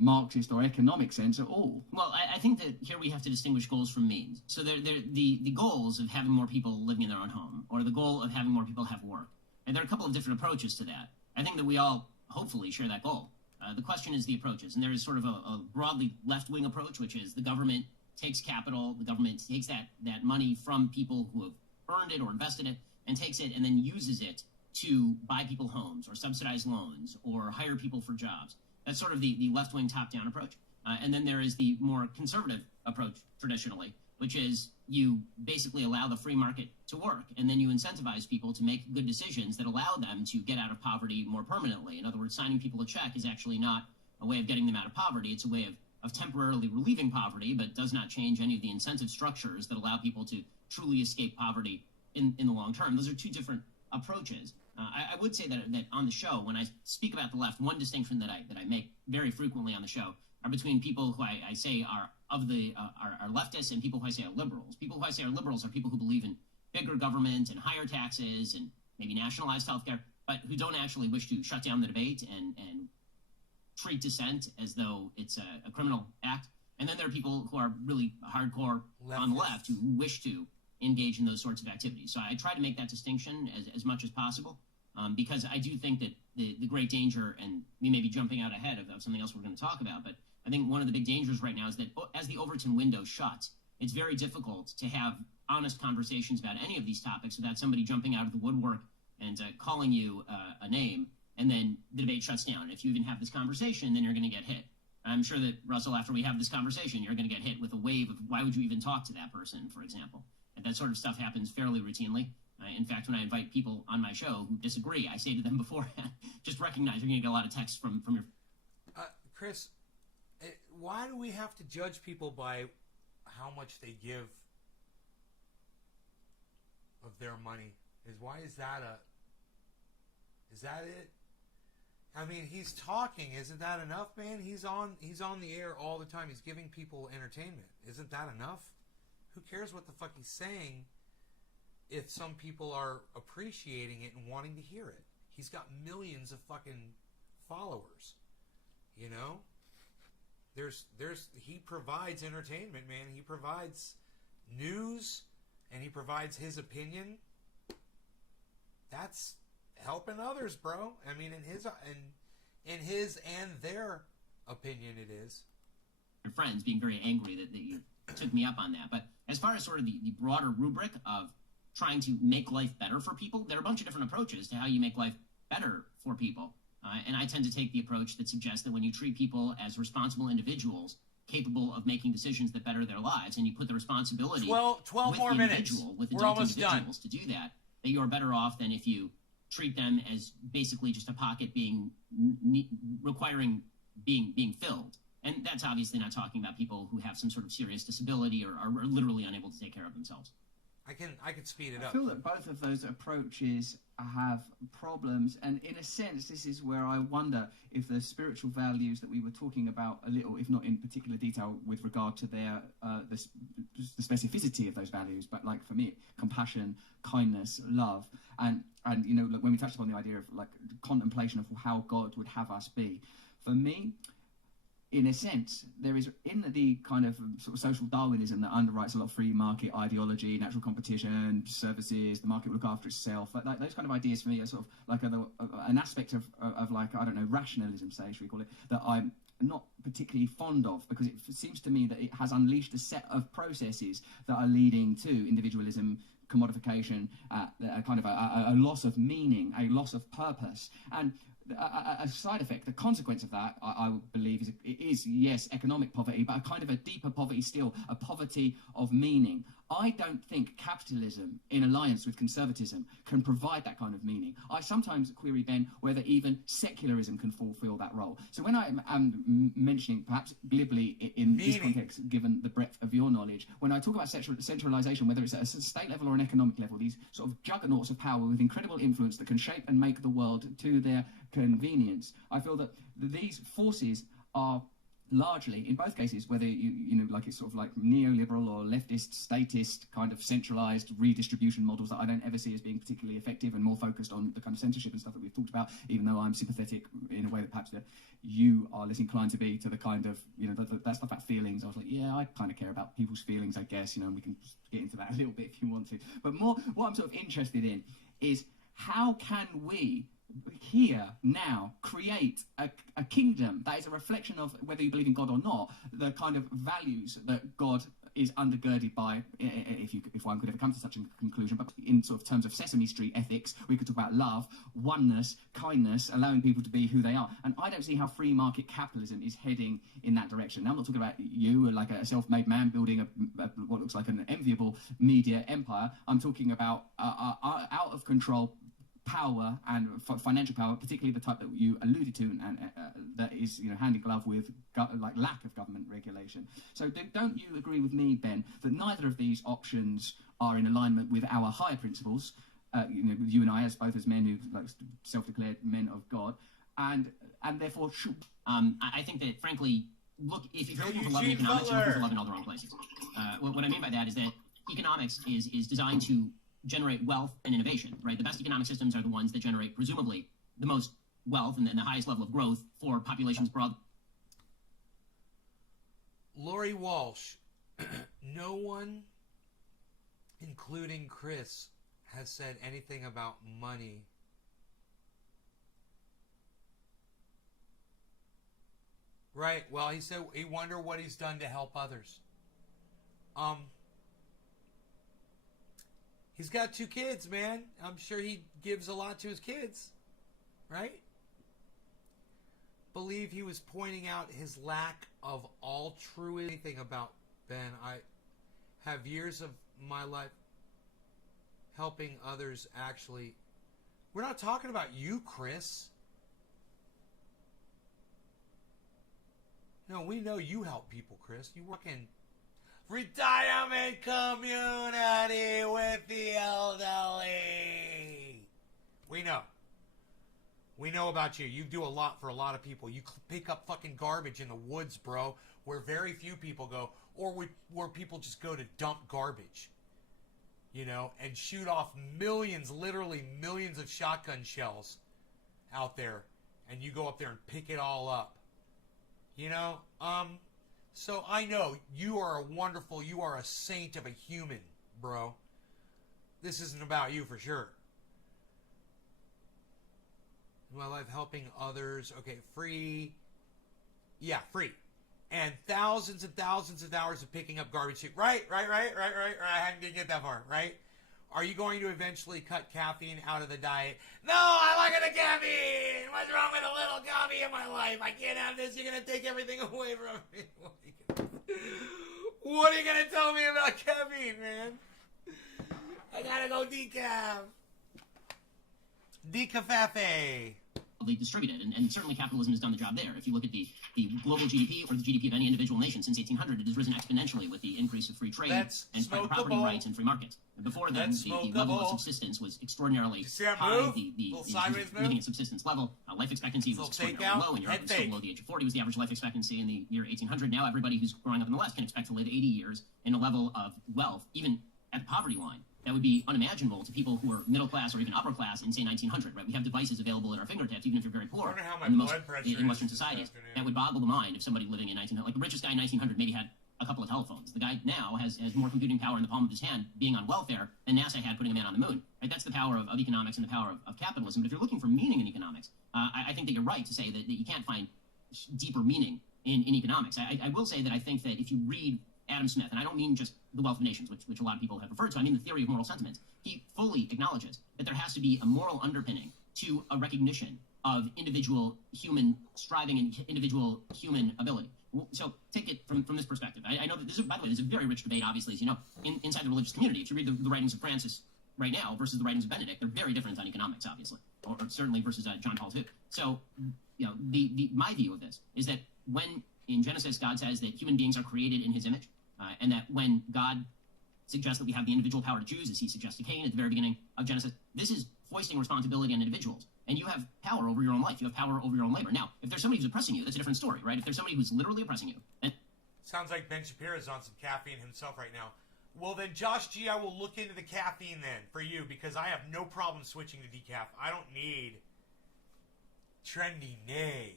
Marxist or economic sense at all. Well, I think that here we have to distinguish goals from means. So the goals of having more people living in their own home, or the goal of having more people have work. And there are a couple of different approaches to that. I think that we all hopefully share that goal. The question is the approaches, and there is sort of a broadly left-wing approach, which is the government takes capital, the government takes that money from people who have earned it or invested it, and takes it and then uses it to buy people homes or subsidize loans or hire people for jobs. That's sort of the left-wing top-down approach. And then there is the more conservative approach traditionally, which is you basically allow the free market to work, and then you incentivize people to make good decisions that allow them to get out of poverty more permanently. In other words, signing people a check is actually not a way of getting them out of poverty. It's a way of temporarily relieving poverty, but does not change any of the incentive structures that allow people to truly escape poverty in the long term. Those are two different approaches. I would say that on the show, when I speak about the left, one distinction that I make very frequently on the show are between people who I say are leftists and people who I say are liberals. People who I say are liberals are people who believe in bigger government and higher taxes and maybe nationalized healthcare, but who don't actually wish to shut down the debate and treat dissent as though it's a criminal act. And then there are people who are really hardcore on the left who wish to engage in those sorts of activities. So I try to make that distinction as much as possible, because I do think that the great danger, and we may be jumping out ahead of something else we're going to talk about, but I think one of the big dangers right now is that as the Overton window shuts, it's very difficult to have honest conversations about any of these topics without somebody jumping out of the woodwork and calling you a name, and then the debate shuts down. If you even have this conversation, then you're going to get hit. I'm sure that, Russell, after we have this conversation, you're going to get hit with a wave of why would you even talk to that person, for example. And that sort of stuff happens fairly routinely. In fact, when I invite people on my show who disagree, I say to them beforehand, just recognize you're going to get a lot of texts from your... Chris, why do we have to judge people by how much they give of their money? Is that it? I mean, he's talking. Isn't that enough, man? He's on the air all the time. He's giving people entertainment. Isn't that enough? Who cares what the fuck he's saying if some people are appreciating it and wanting to hear it? He's got millions of fucking followers. You know? He provides entertainment, man. He provides news, and he provides his opinion. That's helping others, bro. I mean, in his and their opinion, it is. Your friends being very angry that you took me up on that. But as far as sort of the broader rubric of trying to make life better for people, there are a bunch of different approaches to how you make life better for people. And I tend to take the approach that suggests that when you treat people as responsible individuals capable of making decisions that better their lives, and you put the responsibility 12 with more the minutes. individual, with We're adult almost individuals done. to do that you're better off than if you treat them as basically just a pocket being requiring being filled. And that's obviously not talking about people who have some sort of serious disability or are literally unable to take care of themselves. I can speed it up. I feel that both of those approaches have problems, and in a sense, this is where I wonder if the spiritual values that we were talking about a little, if not in particular detail, with regard to their the specificity of those values, but like for me, compassion, kindness, love, and you know, look, when we touched upon the idea of like contemplation of how God would have us be, for me, in a sense, there is in the kind of sort of social Darwinism that underwrites a lot of free market ideology, natural competition, services, the market will look after itself. Like those kind of ideas for me are sort of like an aspect of like, I don't know, rationalism, say, should we call it, that I'm not particularly fond of, because it seems to me that it has unleashed a set of processes that are leading to individualism, commodification, a kind of a loss of meaning, a loss of purpose, and a side effect, a consequence of that, I believe, is yes, economic poverty, but a kind of a deeper poverty still, a poverty of meaning. I don't think capitalism, in alliance with conservatism, can provide that kind of meaning. I sometimes query, Ben, whether even secularism can fulfill that role. So when I am mentioning, perhaps glibly in this context, given the breadth of your knowledge, when I talk about centralization, whether it's at a state level or an economic level, these sort of juggernauts of power with incredible influence that can shape and make the world to their convenience, I feel that these forces are largely, in both cases, whether you know, like it's sort of like neoliberal or leftist, statist kind of centralized redistribution models that I don't ever see as being particularly effective and more focused on the kind of censorship and stuff that we've talked about, even though I'm sympathetic in a way that perhaps that you are less inclined to be to the kind of, you know, that stuff about feelings. I was like, yeah, I kind of care about people's feelings, I guess, you know, and we can get into that a little bit if you want to. But more, what I'm sort of interested in is how can we here, now, create a kingdom that is a reflection of, whether you believe in God or not, the kind of values that God is undergirded by, if one could ever come to such a conclusion. But in sort of terms of Sesame Street ethics, we could talk about love, oneness, kindness, allowing people to be who they are. And I don't see how free market capitalism is heading in that direction. Now, I'm not talking about you, like a self-made man building what looks like an enviable media empire. I'm talking about out of control power and financial power, particularly the type that you alluded to, and that is, hand in glove with like lack of government regulation. So don't you agree with me, Ben, that neither of these options are in alignment with our higher principles? You and I, as both as men who like self-declared men of God, and therefore should. I think that, frankly, look, if you're looking for love in economics, you're looking for love in all the wrong places. What I mean by that is that economics is designed to generate wealth and innovation, right? The best economic systems are the ones that generate, presumably, the most wealth and the highest level of growth for populations broad. Lori Walsh, no one, including Chris, has said anything about money. Right, well, he said he wonder what he's done to help others. He's got 2 kids, man. I'm sure he gives a lot to his kids, right? Believe he was pointing out his lack of altruism. Anything about Ben? I have years of my life helping others. Actually, we're not talking about you, Chris. No, we know you help people, Chris. You work in retirement community with the elderly. We know. We know about you. You do a lot for a lot of people. You pick up fucking garbage in the woods, bro, where very few people go, or where people just go to dump garbage, and shoot off millions, literally millions of shotgun shells out there, and you go up there and pick it all up. So I know you are you are a saint of a human, bro. This isn't about you for sure. My life helping others. Okay, free. Yeah, free. And thousands and thousands of hours of picking up garbage too. Right. I didn't get that far, right? Are you going to eventually cut caffeine out of the diet? No, I like the caffeine. What's wrong with a little coffee in my life? I can't have this. You're going to take everything away from me. What are you going to tell me about caffeine, man? I got to go decaf. Decafafe. Distributed, and certainly capitalism has done the job there. If you look at the global GDP or the GDP of any individual nation since 1800, it has risen exponentially with the increase of free trade and private property rights and free markets. And before then, the level of subsistence was extraordinarily high. The living at subsistence level, life expectancy was extraordinarily low in Europe. It was still below the age of 40 was the average life expectancy in the year 1800. Now everybody who's growing up in the West can expect to live 80 years in a level of wealth, even at the poverty line, that would be unimaginable to people who are middle class or even upper class in, say, 1900, right? We have devices available at our fingertips, even if you're very poor in Western societies. That would boggle the mind if somebody living in 1900, like the richest guy in 1900 maybe had a couple of telephones. The guy now has more computing power in the palm of his hand being on welfare than NASA had putting a man on the moon, right? That's the power of economics and the power of capitalism. But if you're looking for meaning in economics, I think that you're right to say that you can't find deeper meaning in economics. I will say that I think that if you read Adam Smith, and I don't mean just The Wealth of Nations, which a lot of people have referred to. I mean the theory of moral sentiments. He fully acknowledges that there has to be a moral underpinning to a recognition of individual human striving and individual human ability. So take it from this perspective. I know that this is, by the way, there's a very rich debate, obviously, as you know, inside the religious community. If you read the writings of Francis right now versus the writings of Benedict, they're very different on economics, obviously, or certainly versus John Paul II. So, my view of this is that when in Genesis God says that human beings are created in his image, and that when God suggests that we have the individual power to choose, as he suggests to Cain at the very beginning of Genesis, this is foisting responsibility on individuals. And you have power over your own life. You have power over your own labor. Now, if there's somebody who's oppressing you, that's a different story, right? If there's somebody who's literally oppressing you, then... Sounds like Ben Shapiro's on some caffeine himself right now. Well, then, Josh G, I will look into the caffeine then for you, because I have no problem switching to decaf. I don't need... Trendy Nay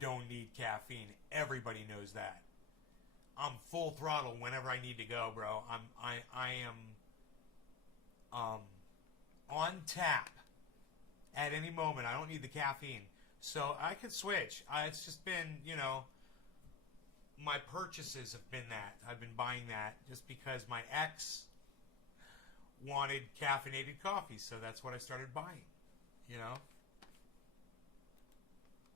don't need caffeine. Everybody knows that. I'm full throttle whenever I need to go, bro. I am on tap at any moment. I don't need the caffeine. So I could switch. It's just been, my purchases have been that. I've been buying that just because my ex wanted caffeinated coffee. So that's what I started buying,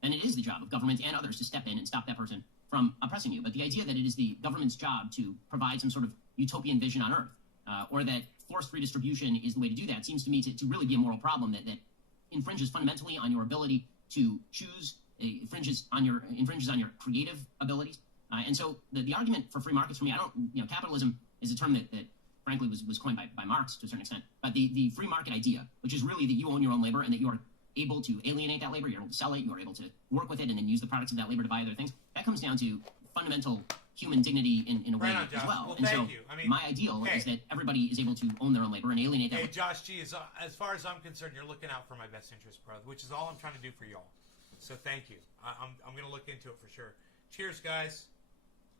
And it is the job of government and others to step in and stop that person from oppressing you. But the idea that it is the government's job to provide some sort of utopian vision on Earth, or that forced redistribution is the way to do that, seems to me to really be a moral problem that infringes fundamentally on your ability to choose, infringes on your creative abilities. And so the argument for free markets for me, capitalism is a term that frankly was coined by Marx to a certain extent. But the free market idea, which is really that you own your own labor and that you are able to alienate that labor, you're able to sell it, you are able to work with it and then use the products of that labor to buy other things. That comes down to fundamental human dignity in a way Right on, as well. Well, and thank so you. I mean, my ideal is that everybody is able to own their own labor and alienate that. Hey, Josh G, as far as I'm concerned, you're looking out for my best interest, brother, which is all I'm trying to do for y'all. So thank you. I'm going to look into it for sure. Cheers, guys.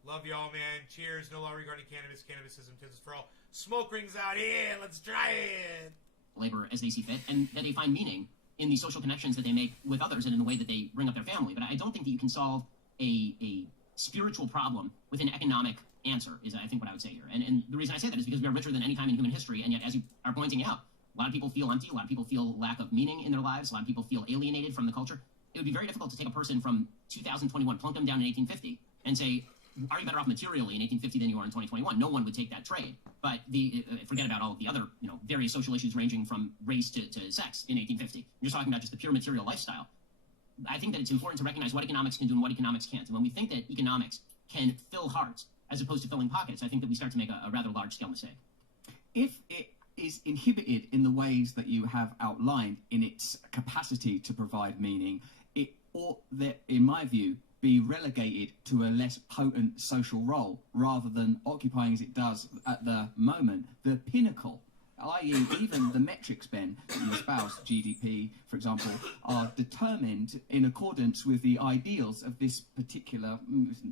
Love y'all, man. Cheers. No law regarding cannabis. Cannabisism, business for all. Smoke rings out here. Let's try it. Labor as they see fit, and that they find meaning in the social connections that they make with others and in the way that they bring up their family. But I don't think that you can solve a spiritual problem with an economic answer, is I think what I would say here. And the reason I say that is because we are richer than any time in human history, and yet, as you are pointing out, a lot of people feel empty, a lot of people feel lack of meaning in their lives, a lot of people feel alienated from the culture. It would be very difficult to take a person from 2021, plunk them down in 1850, and say, are you better off materially in 1850 than you are in 2021? No one would take that trade. But forget about all of the other, various social issues ranging from race to sex in 1850. You're just talking about just the pure material lifestyle. I think that it's important to recognize what economics can do and what economics can't. And when we think that economics can fill hearts as opposed to filling pockets, I think that we start to make a rather large-scale mistake. If it is inhibited in the ways that you have outlined in its capacity to provide meaning, it ought, in my view, be relegated to a less potent social role rather than occupying, as it does at the moment, the pinnacle, i.e. even the metrics, Ben, that you espouse, GDP, for example, are determined in accordance with the ideals of this particular,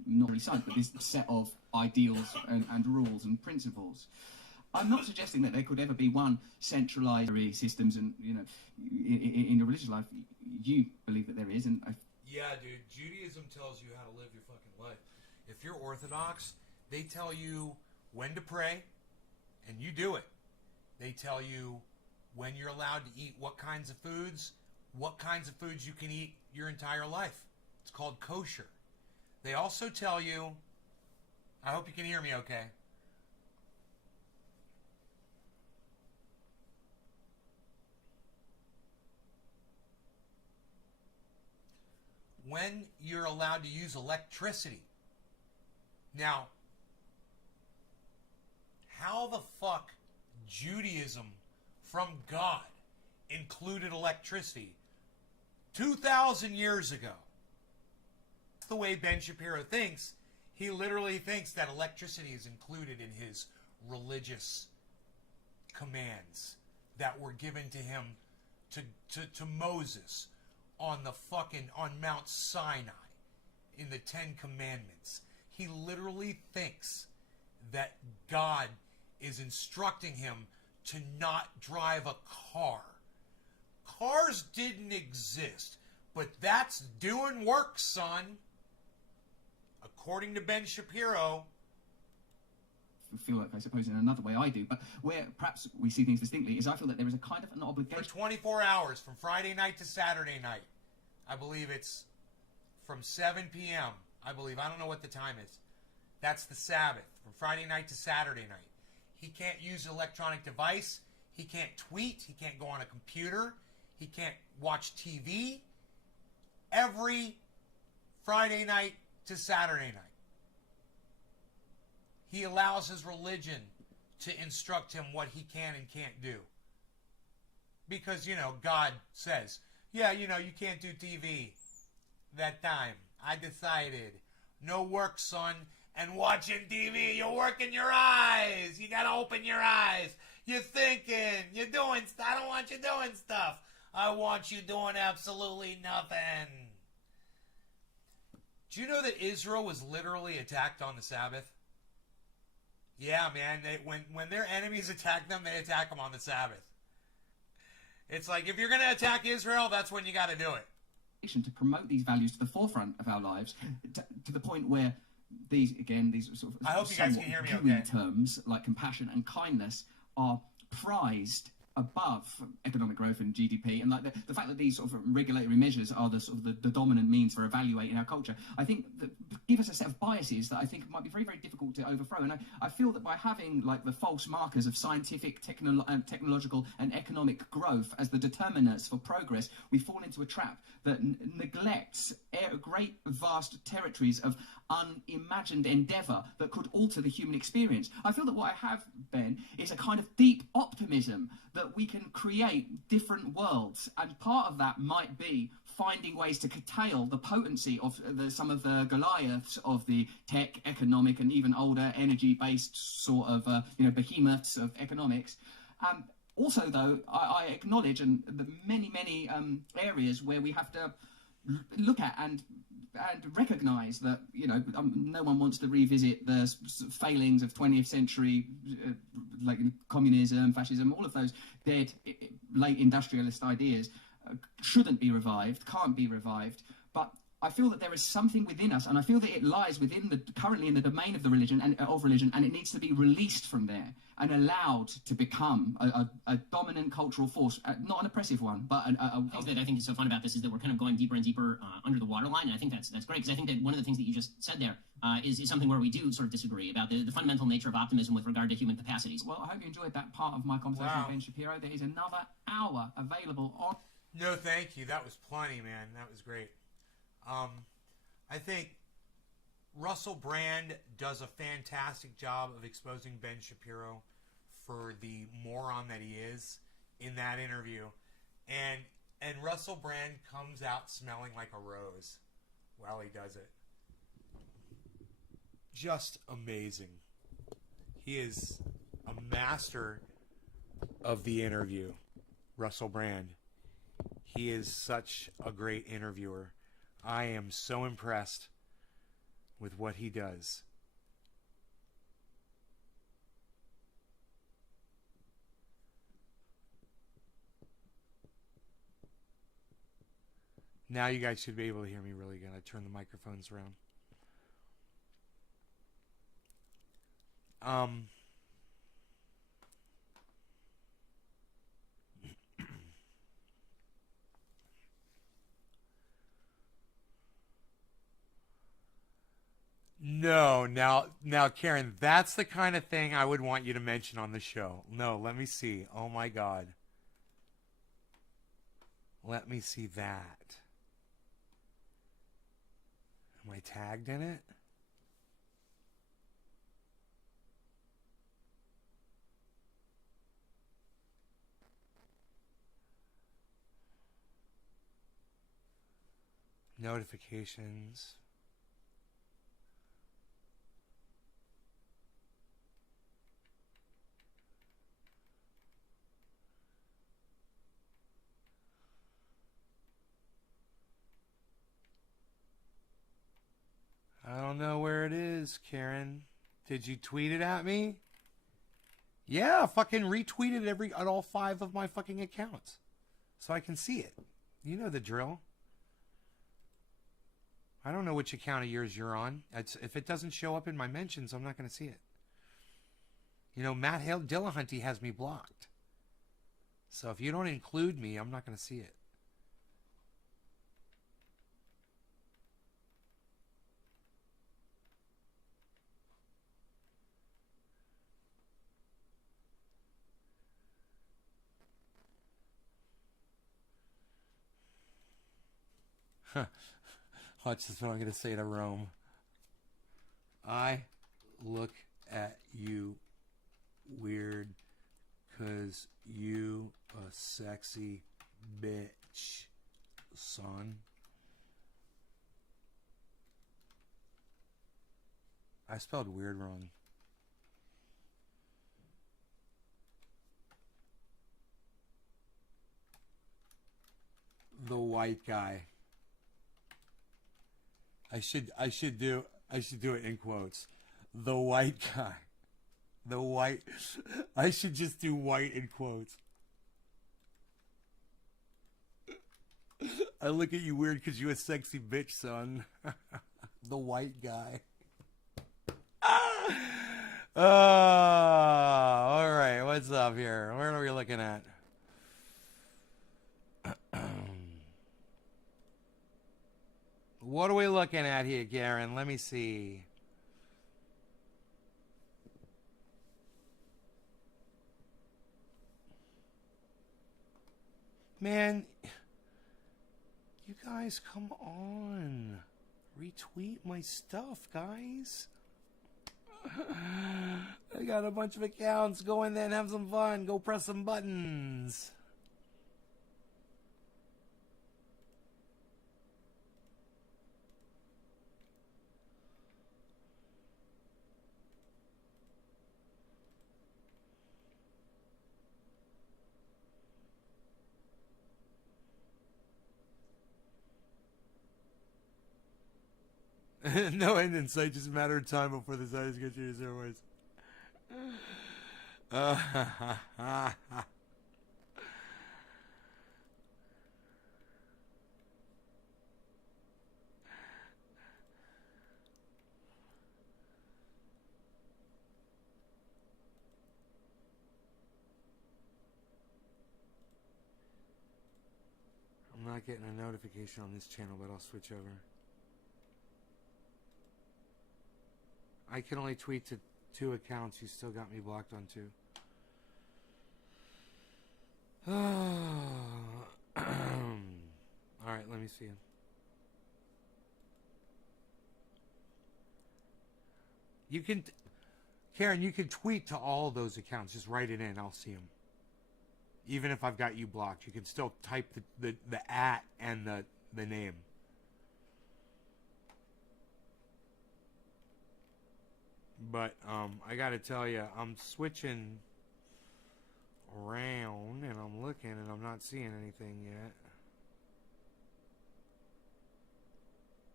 not really science, but this set of ideals and rules and principles. I'm not suggesting that there could ever be one centralized systems, and in your religious life, you believe that there is, and Yeah, dude. Judaism tells you how to live your fucking life. If you're Orthodox, they tell you when to pray, and you do it. They tell you when you're allowed to eat what kinds of foods you can eat your entire life. It's called kosher. They also tell you, I hope you can hear me okay. When you're allowed to use electricity. Now, how the fuck Judaism from God included electricity 2,000 years ago? That's the way Ben Shapiro thinks. He literally thinks that electricity is included in his religious commands that were given to him to Moses on Mount Sinai in the Ten Commandments. He literally thinks that God is instructing him to not drive a car. Cars didn't exist, but that's doing work, son. According to Ben Shapiro. Feel like, I suppose, in another way I do, but where perhaps we see things distinctly is I feel that there is a kind of an obligation. For 24 hours, from Friday night to Saturday night. I believe it's from 7 p.m. I don't know what the time is. That's the Sabbath, from Friday night to Saturday night. He can't use an electronic device. He can't tweet. He can't go on a computer. He can't watch TV. Every Friday night to Saturday night. He allows his religion to instruct him what he can and can't do. Because, God says, you can't do TV that time. I decided. No work, son. And watching TV, you're working your eyes. You got to open your eyes. You're thinking. You're doing stuff. I don't want you doing stuff. I want you doing absolutely nothing. Do you know that Israel was literally attacked on the Sabbath? Yeah, man. When their enemies attack them, they attack them on the Sabbath. It's like, if you're going to attack Israel, that's when you got to do it. To promote these values to the forefront of our lives, to the point where these sort of I hope you guys can hear me okay. terms like compassion and kindness are prized above economic growth and GDP, and like the fact that these sort of regulatory measures are the sort of the dominant means for evaluating our culture, I think that give us a set of biases that I think might be very, very difficult to overthrow. And I feel that by having like the false markers of scientific, technological and economic growth as the determinants for progress, we fall into a trap that neglects great vast territories of unimagined endeavour that could alter the human experience. I feel that what I have, Ben, is a kind of deep optimism that we can create different worlds, and part of that might be finding ways to curtail the potency of some of the Goliaths of the tech, economic, and even older energy-based sort of behemoths of economics. Also, though, I acknowledge the many areas where we have to look at and recognise that no one wants to revisit the failings of 20th century like communism, fascism, all of those dead late industrialist ideas shouldn't be revived, can't be revived. But I feel that there is something within us, and I feel that it lies currently in the domain of religion, and it needs to be released from there and allowed to become a dominant cultural force, not an oppressive one, but that I think is so fun about this is that we're kind of going deeper and deeper under the waterline, and I think that's great, because I think that one of the things that you just said there is something where we do sort of disagree about the fundamental nature of optimism with regard to human capacities. Well, I hope you enjoyed that part of my conversation with Ben Shapiro. There is another hour available on... No, thank you. That was plenty, man. That was great. I think Russell Brand does a fantastic job of exposing Ben Shapiro for the moron that he is in that interview. And Russell Brand comes out smelling like a rose while he does it. Just amazing. He is a master of the interview, Russell Brand. He is such a great interviewer. I am so impressed with what he does. Now you guys should be able to hear me really good. I turn the microphones around. No, now, Karen, that's the kind of thing I would want you to mention on the show. No, let me see. Oh my God. Let me see that. Am I tagged in it? Notifications. I don't know where it is, Karen. Did you tweet it at me? Yeah, fucking retweet it on all 5 of my fucking accounts so I can see it. You know the drill. I don't know which account of yours you're on. If it doesn't show up in my mentions, I'm not going to see it. You know, Matt Dillahunty has me blocked. So if you don't include me, I'm not going to see it. Watch this, what I'm going to say to Rome. I look at you weird because you a sexy bitch, son. I spelled weird wrong. The white guy. I should do it in quotes. The white guy. The white. I should just do white in quotes. I look at you weird because you a sexy bitch, son. The white guy. All right. What's up here? Where are we looking at? What are we looking at here, Garen? Let me see. Man, you guys, come on. Retweet my stuff, guys. I got a bunch of accounts. Go in there and have some fun. Go press some buttons. No end in sight, just a matter of time before the site gets you to airways. I'm not getting a notification on this channel, but I'll switch over. I can only tweet to 2 accounts. You still got me blocked on 2. Alright, let me see. You can... Karen, you can tweet to all those accounts. Just write it in. I'll see them. Even if I've got you blocked, you can still type the at and the name. But I gotta tell you, I'm switching around and I'm looking and I'm not seeing anything yet.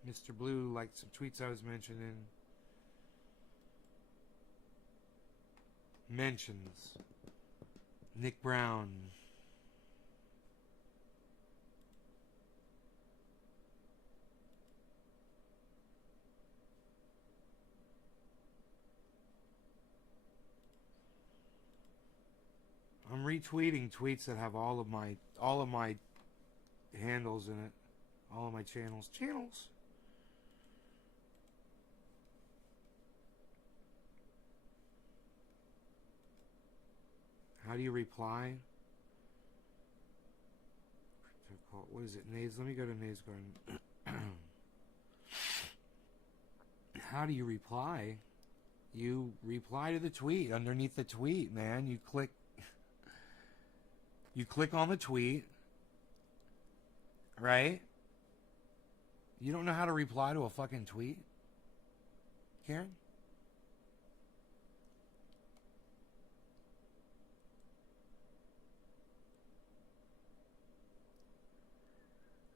Mr. Blue liked some tweets I was mentioning. Mentions. Nick Brown. I'm retweeting tweets that have all of my handles in it, all of my channels. How do you reply? What is it? Nays? Let me go to Nays Garden. How do you reply? You reply to the tweet. Underneath the tweet, man, you click on the tweet, right? You don't know how to reply to a fucking tweet, Karen?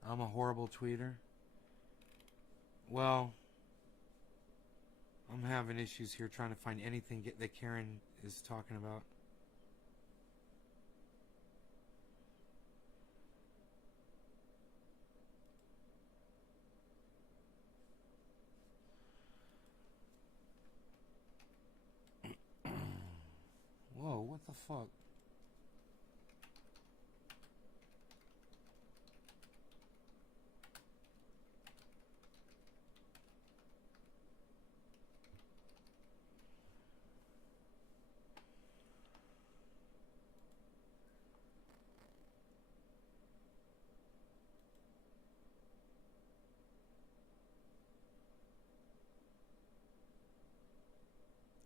I'm a horrible tweeter. Well, I'm having issues here trying to find anything that Karen is talking about. Whoa, what the fuck?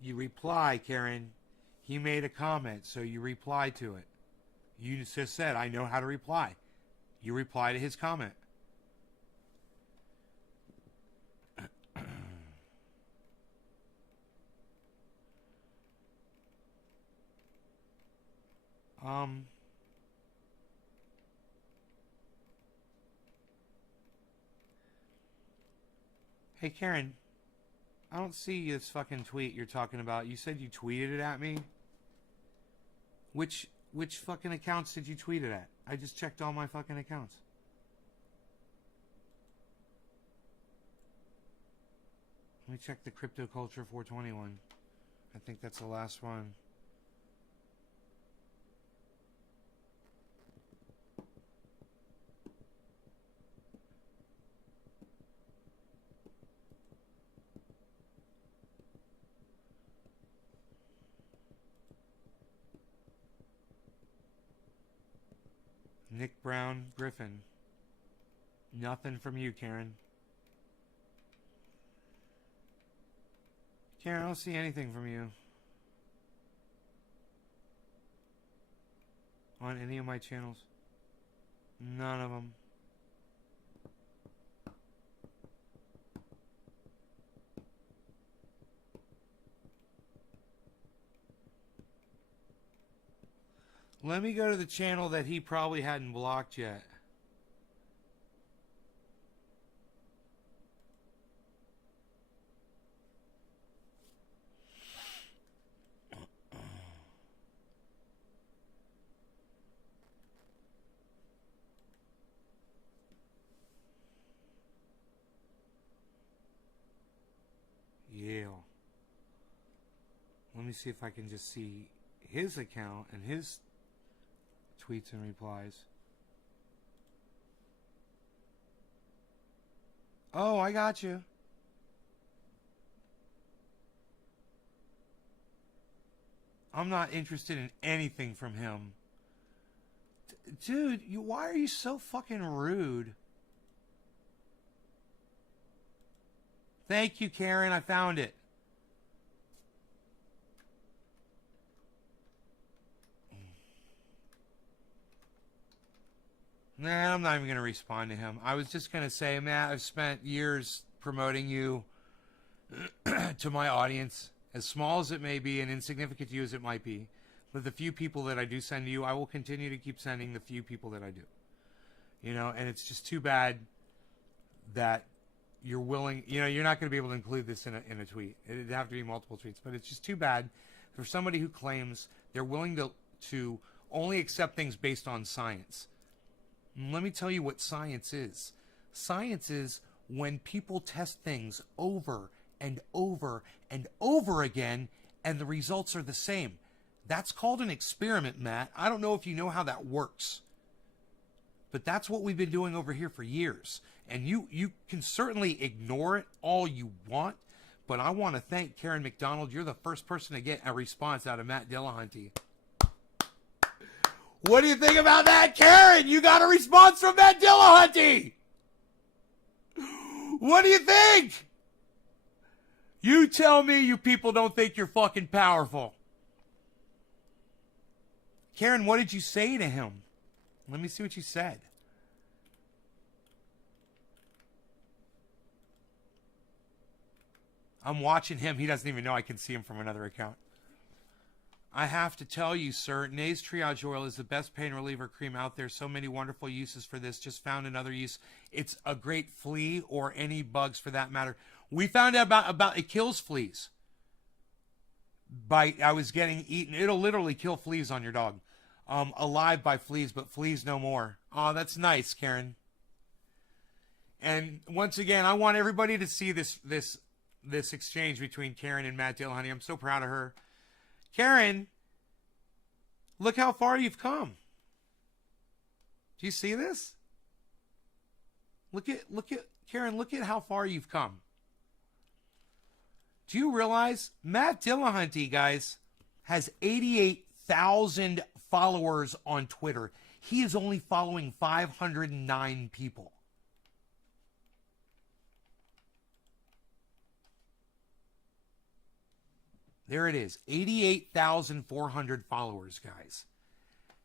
You reply, Karen. He made a comment, so you reply to it. You just said, I know how to reply. You reply to his comment. Hey, Karen. I don't see this fucking tweet you're talking about. You said you tweeted it at me. Which fucking accounts did you tweet it at? I just checked all my fucking accounts. me check the Crypto Culture 421. I think that's the last one. Nick Brown Griffin. Nothing from you, Karen. Karen, I don't see anything from you on any of my channels. None of them. Let me go to the channel that he probably hadn't blocked yet. Yale. Let me see if I can just see his account and his tweets and replies. Oh, I got you. I'm not interested in anything from him. Dude, why are you so fucking rude? Thank you, Karen. I found it. Nah, I'm not even going to respond to him. I was just going to say, Matt, I've spent years promoting you to my audience, as small as it may be and insignificant to you as it might be. With the few people that I do send to you, I will continue to keep sending the few people that I do. You know, and it's just too bad that you're willing, you know, you're not going to be able to include this in a tweet. It'd have to be multiple tweets, but it's just too bad for somebody who claims they're willing to only accept things based on science. And let me tell you what science is. Science is when people test things over and over and over again, and the results are the same. That's called an experiment, Matt. I don't know if you know how that works, but that's what we've been doing over here for years. And you can certainly ignore it all you want, but I want to thank Karen McDonald. You're the first person to get a response out of Matt Dillahunty. What do you think about that, Karen? You got a response from Matt Dillahunty. What do you think? You tell me you people don't think you're fucking powerful. Karen, what did you say to him? Let me see what you said. I'm watching him. He doesn't even know I can see him from another account. I have to tell you, sir, Nays Triage Oil is the best pain reliever cream out there. So many wonderful uses for this. Just found another use. It's a great flea or any bugs for that matter. We found out about it kills fleas. I was getting eaten. It'll literally kill fleas on your dog. Alive by fleas, but fleas no more. Oh, that's nice, Karen. And once again, I want everybody to see this exchange between Karen and Matt Dillahunty. I'm so proud of her. Karen, look how far you've come. Do you see this? Look at Karen, look at how far you've come. Do you realize Matt Dillahunty, guys, has 88,000 followers on Twitter. He is only following 509 people. There it is. 88,400 followers, guys.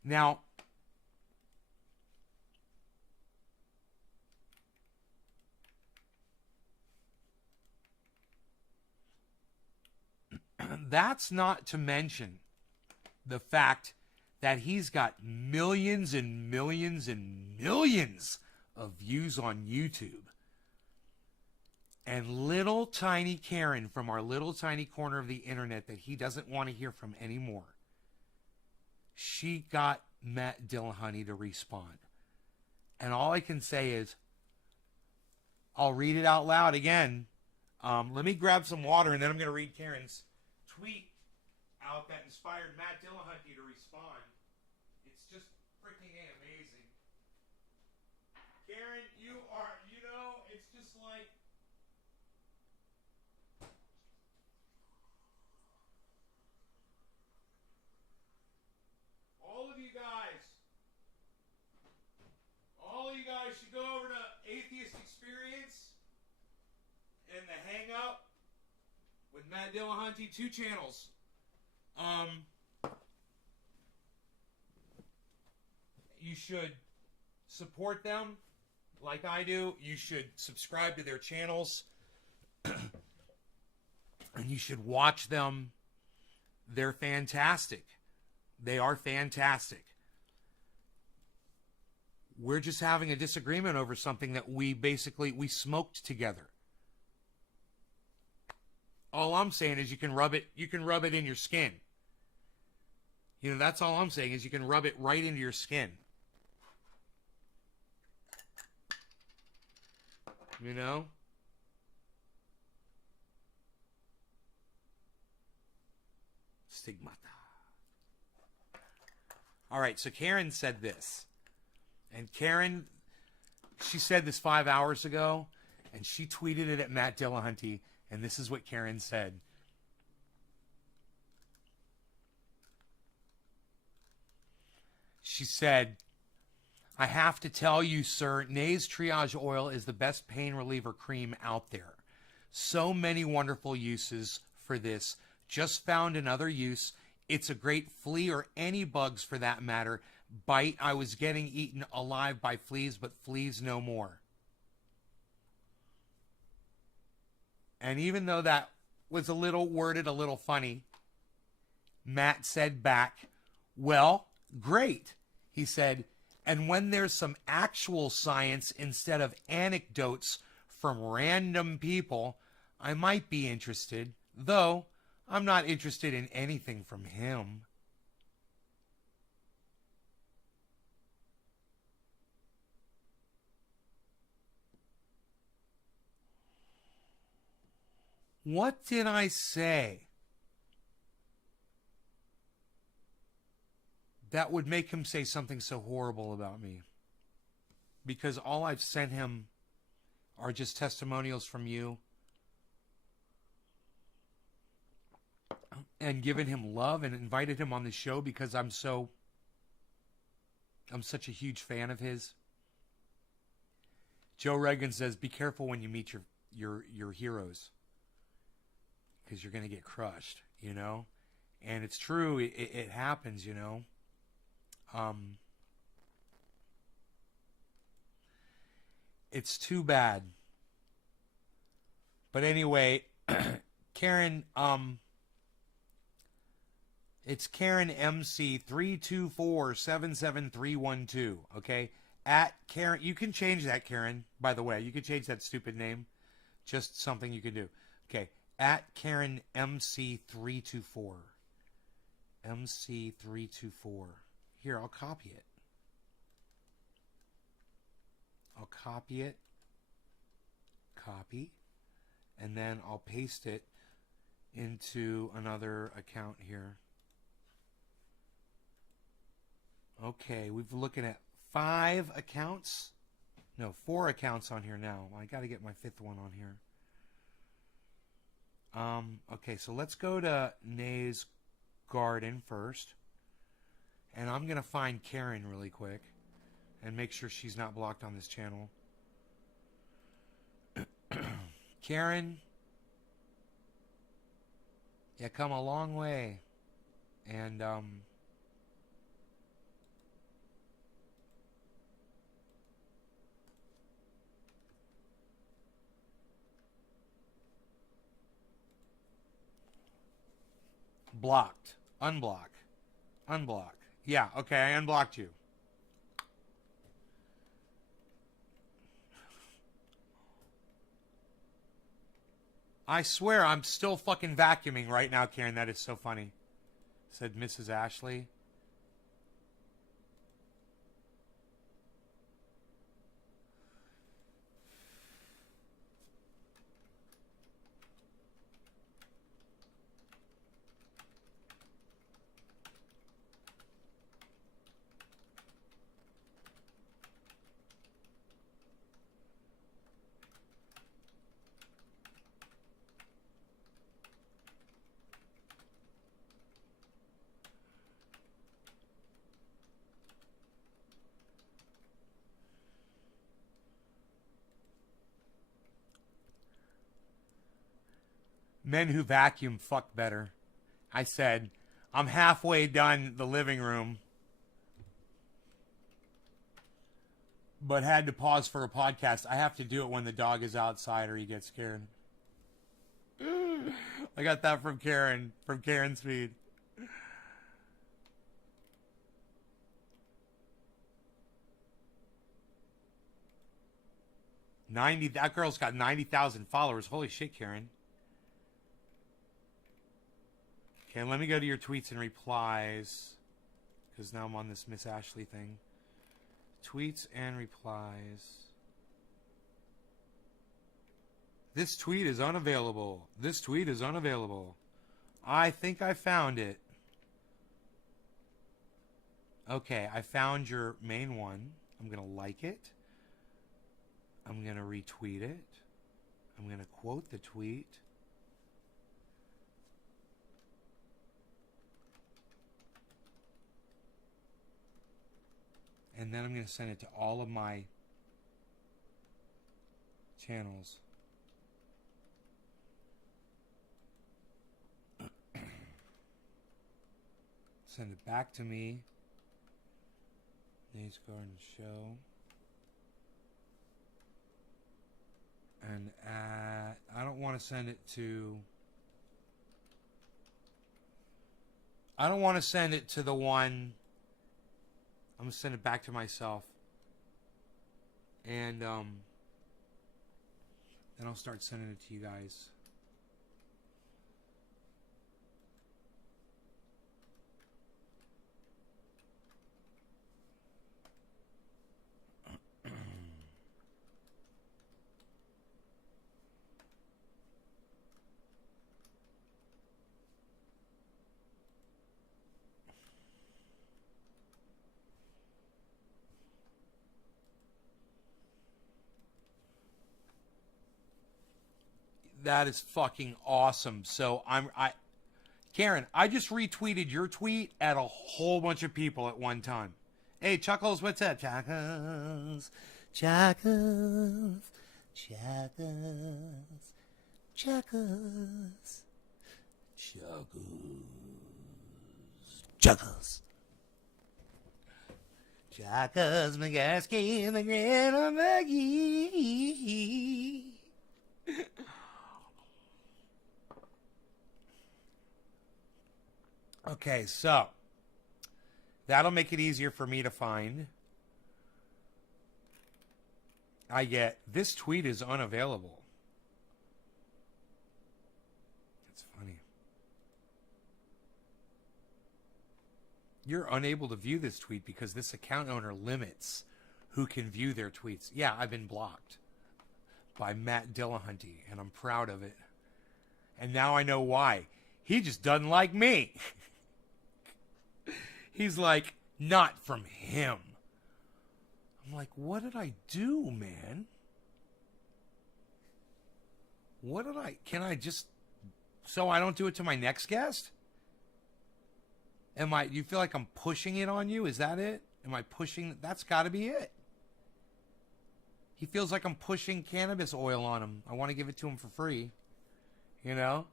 Now, that's not to mention the fact that he's got millions and millions and millions of views on YouTube. And little tiny Karen from our little tiny corner of the internet that he doesn't want to hear from anymore, she got Matt Dillahunty to respond. And all I can say is, I'll read it out loud again. Let me grab some water, and then I'm going to read Karen's tweet out that inspired Matt Dillahunty to respond. It's just freaking amazing. Karen, it's just like... All of you guys should go over to Atheist Experience and the Hangout with Matt Dillahunty, 2 channels. You should support them like I do. You should subscribe to their channels. And you should watch them. They're fantastic. They are fantastic. We're just having a disagreement over something that we smoked together. All I'm saying is you can rub it in your skin. That's all I'm saying is you can rub it right into your skin. Stigmata. All right, so Karen said this. And Karen, she said this 5 hours ago, and she tweeted it at Matt Dillahunty, and this is what Karen said. She said, I have to tell you, sir, Nay's Triage Oil is the best pain reliever cream out there. So many wonderful uses for this. Just found another use. It's a great flea or any bugs for that matter. Bite. I was getting eaten alive by fleas, but fleas no more. And even though that was worded a little funny, Matt said back, well, great. He said, and when there's some actual science instead of anecdotes from random people, I might be interested, though I'm not interested in anything from him. What did I say that would make him say something so horrible about me? Because all I've sent him are just testimonials from you and given him love and invited him on the show because I'm such a huge fan of his. Joe Reagan says, be careful when you meet your heroes, because you're going to get crushed, And it's true. It happens, It's too bad. But anyway, Karen, it's Karen MC 324-77312. Okay, at Karen. You can change that, Karen. By the way, you can change that stupid name. Just something you can do. Okay, at Karen MC 324. MC 324. Here, I'll copy it. I'll copy it. Copy. And then I'll paste it into another account here. Okay, we're looking at 5 accounts. No, 4 accounts on here now. I got to get my 5th one on here. Okay, so let's go to Nay's Garden first. And I'm going to find Karen really quick and make sure she's not blocked on this channel. Karen, you come a long way. And, blocked. Unblock. Unblock. Yeah, okay, I unblocked you. I swear I'm still fucking vacuuming right now, Karen. That is so funny. Said Mrs. Ashley. Men who vacuum fuck better. I said, I'm halfway done the living room, but had to pause for a podcast. I have to do it when the dog is outside or he gets scared. I got that from Karen Speed. That girl's got 90,000 followers. Holy shit, Karen. Okay, let me go to your tweets and replies, because now I'm on this Miss Ashley thing. Tweets and replies. This tweet is unavailable. This tweet is unavailable. I think I found it. Okay, I found your main one. I'm going to like it. I'm going to retweet it. I'm going to quote the tweet. And then I'm going to send it to all of my channels. Send it back to me. Nate's Garden Show. And I don't want to send it to... I don't want to send it to the one... I'm going to send it back to myself. And then I'll start sending it to you guys. That is fucking awesome. So Karen, I just retweeted your tweet at a whole bunch of people at one time. Hey, Chuckles, what's up? Chuckles, Chuckles, Chuckles, Chuckles, Chuckles, Chuckles. Chuckles McGasky, the Grandma Maggie. Okay, so that'll make it easier for me to find. I get, this tweet is unavailable. That's funny. You're unable to view this tweet because this account owner limits who can view their tweets. Yeah, I've been blocked by Matt Dillahunty, and I'm proud of it. And now I know why. He just doesn't like me. He's like, not from him. I'm like, what did I do, man? What did can I just, so I don't do it to my next guest? Do you feel like I'm pushing it on you? Is that it? Am I pushing? That's got to be it. He feels like I'm pushing cannabis oil on him. I want to give it to him for free. You know?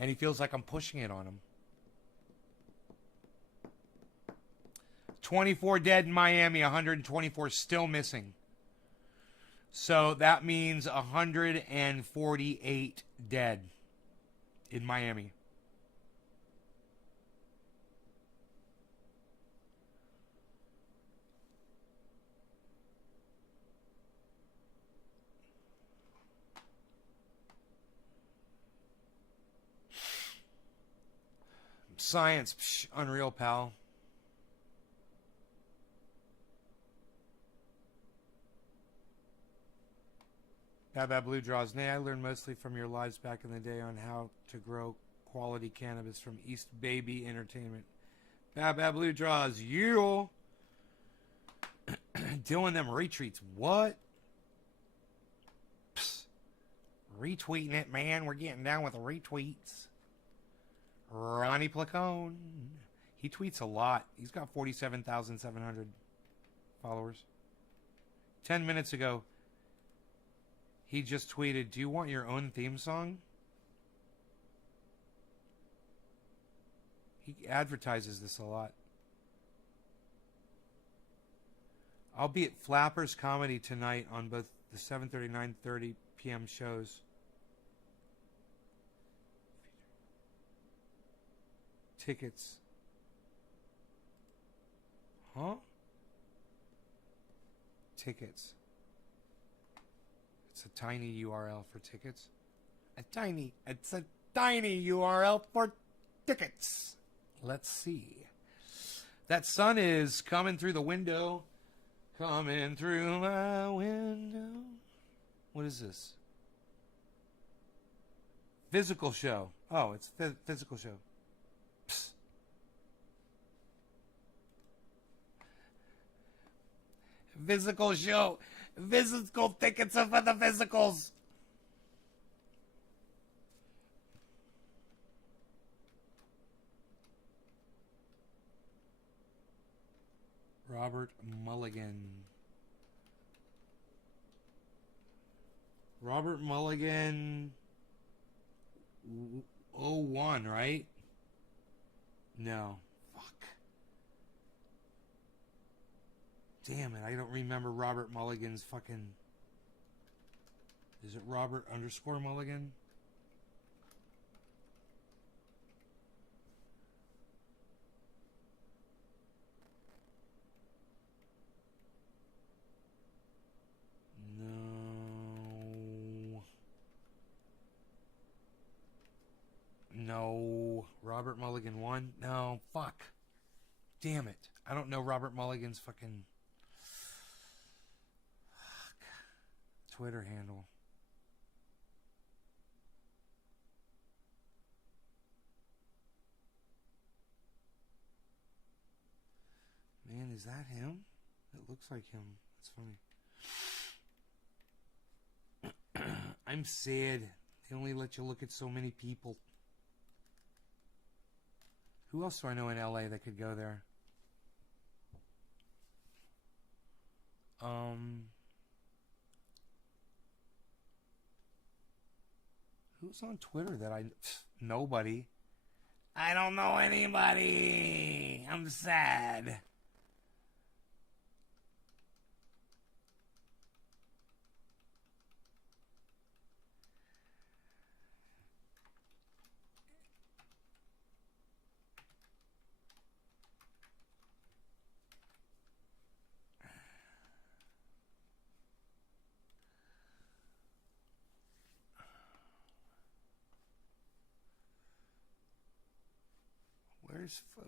And he feels like I'm pushing it on him. 24 dead in Miami, 124 still missing. So that means 148 dead in Miami. Science, unreal, pal. Bad Blue Draws. Nay, I learned mostly from your lives back in the day on how to grow quality cannabis from East Baby Entertainment. Bad Blue Draws. You. Doing them retweets. What? Psst. Retweeting it, man. We're getting down with the retweets. Ronnie Placone. He tweets a lot. He's got 47,700 followers. 10 minutes ago, he just tweeted, do you want your own theme song? He advertises this a lot. I'll be at Flappers Comedy tonight on both the 7:30 9:30 p.m. shows. Tickets. Huh? Tickets. It's a tiny URL for tickets. It's a tiny URL for tickets. Let's see. That sun is coming through the window. Coming through my window. What is this? Physical show. Oh, it's physical show. Psst. Physical show. Physical tickets are for the physicals. Robert Mulligan. Robert Mulligan 01, right? No. Fuck. Damn it, I don't remember Robert Mulligan's fucking... Is it Robert _ Mulligan? No. Robert Mulligan 1? No. Fuck. Damn it. I don't know Robert Mulligan's fucking... Fuck. Twitter handle. Man, is that him? It looks like him. That's funny. I'm sad. They only let you look at so many people. Who else do I know in LA that could go there? Who's on Twitter that I... Nobody. I don't know anybody. I'm sad.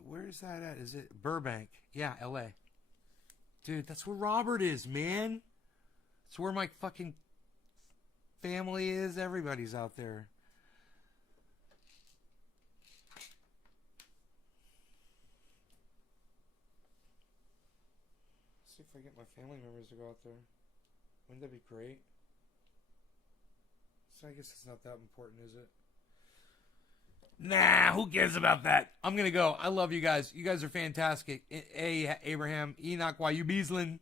Where's that at? Is it Burbank? Yeah, LA. Dude, that's where Robert is, man. It's where my fucking family is. Everybody's out there. See if I get my family members to go out there. Wouldn't that be great? So I guess it's not that important, is it? Nah, who cares about that? I'm going to go. I love you guys. You guys are fantastic. A. Abraham, Enoch, Y.U. Beaslin.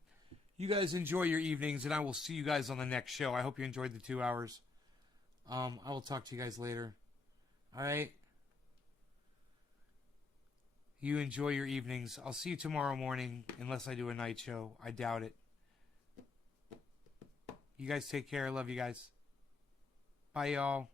You guys enjoy your evenings, and I will see you guys on the next show. I hope you enjoyed the 2 hours. I will talk to you guys later. All right? You enjoy your evenings. I'll see you tomorrow morning, unless I do a night show. I doubt it. You guys take care. I love you guys. Bye, y'all.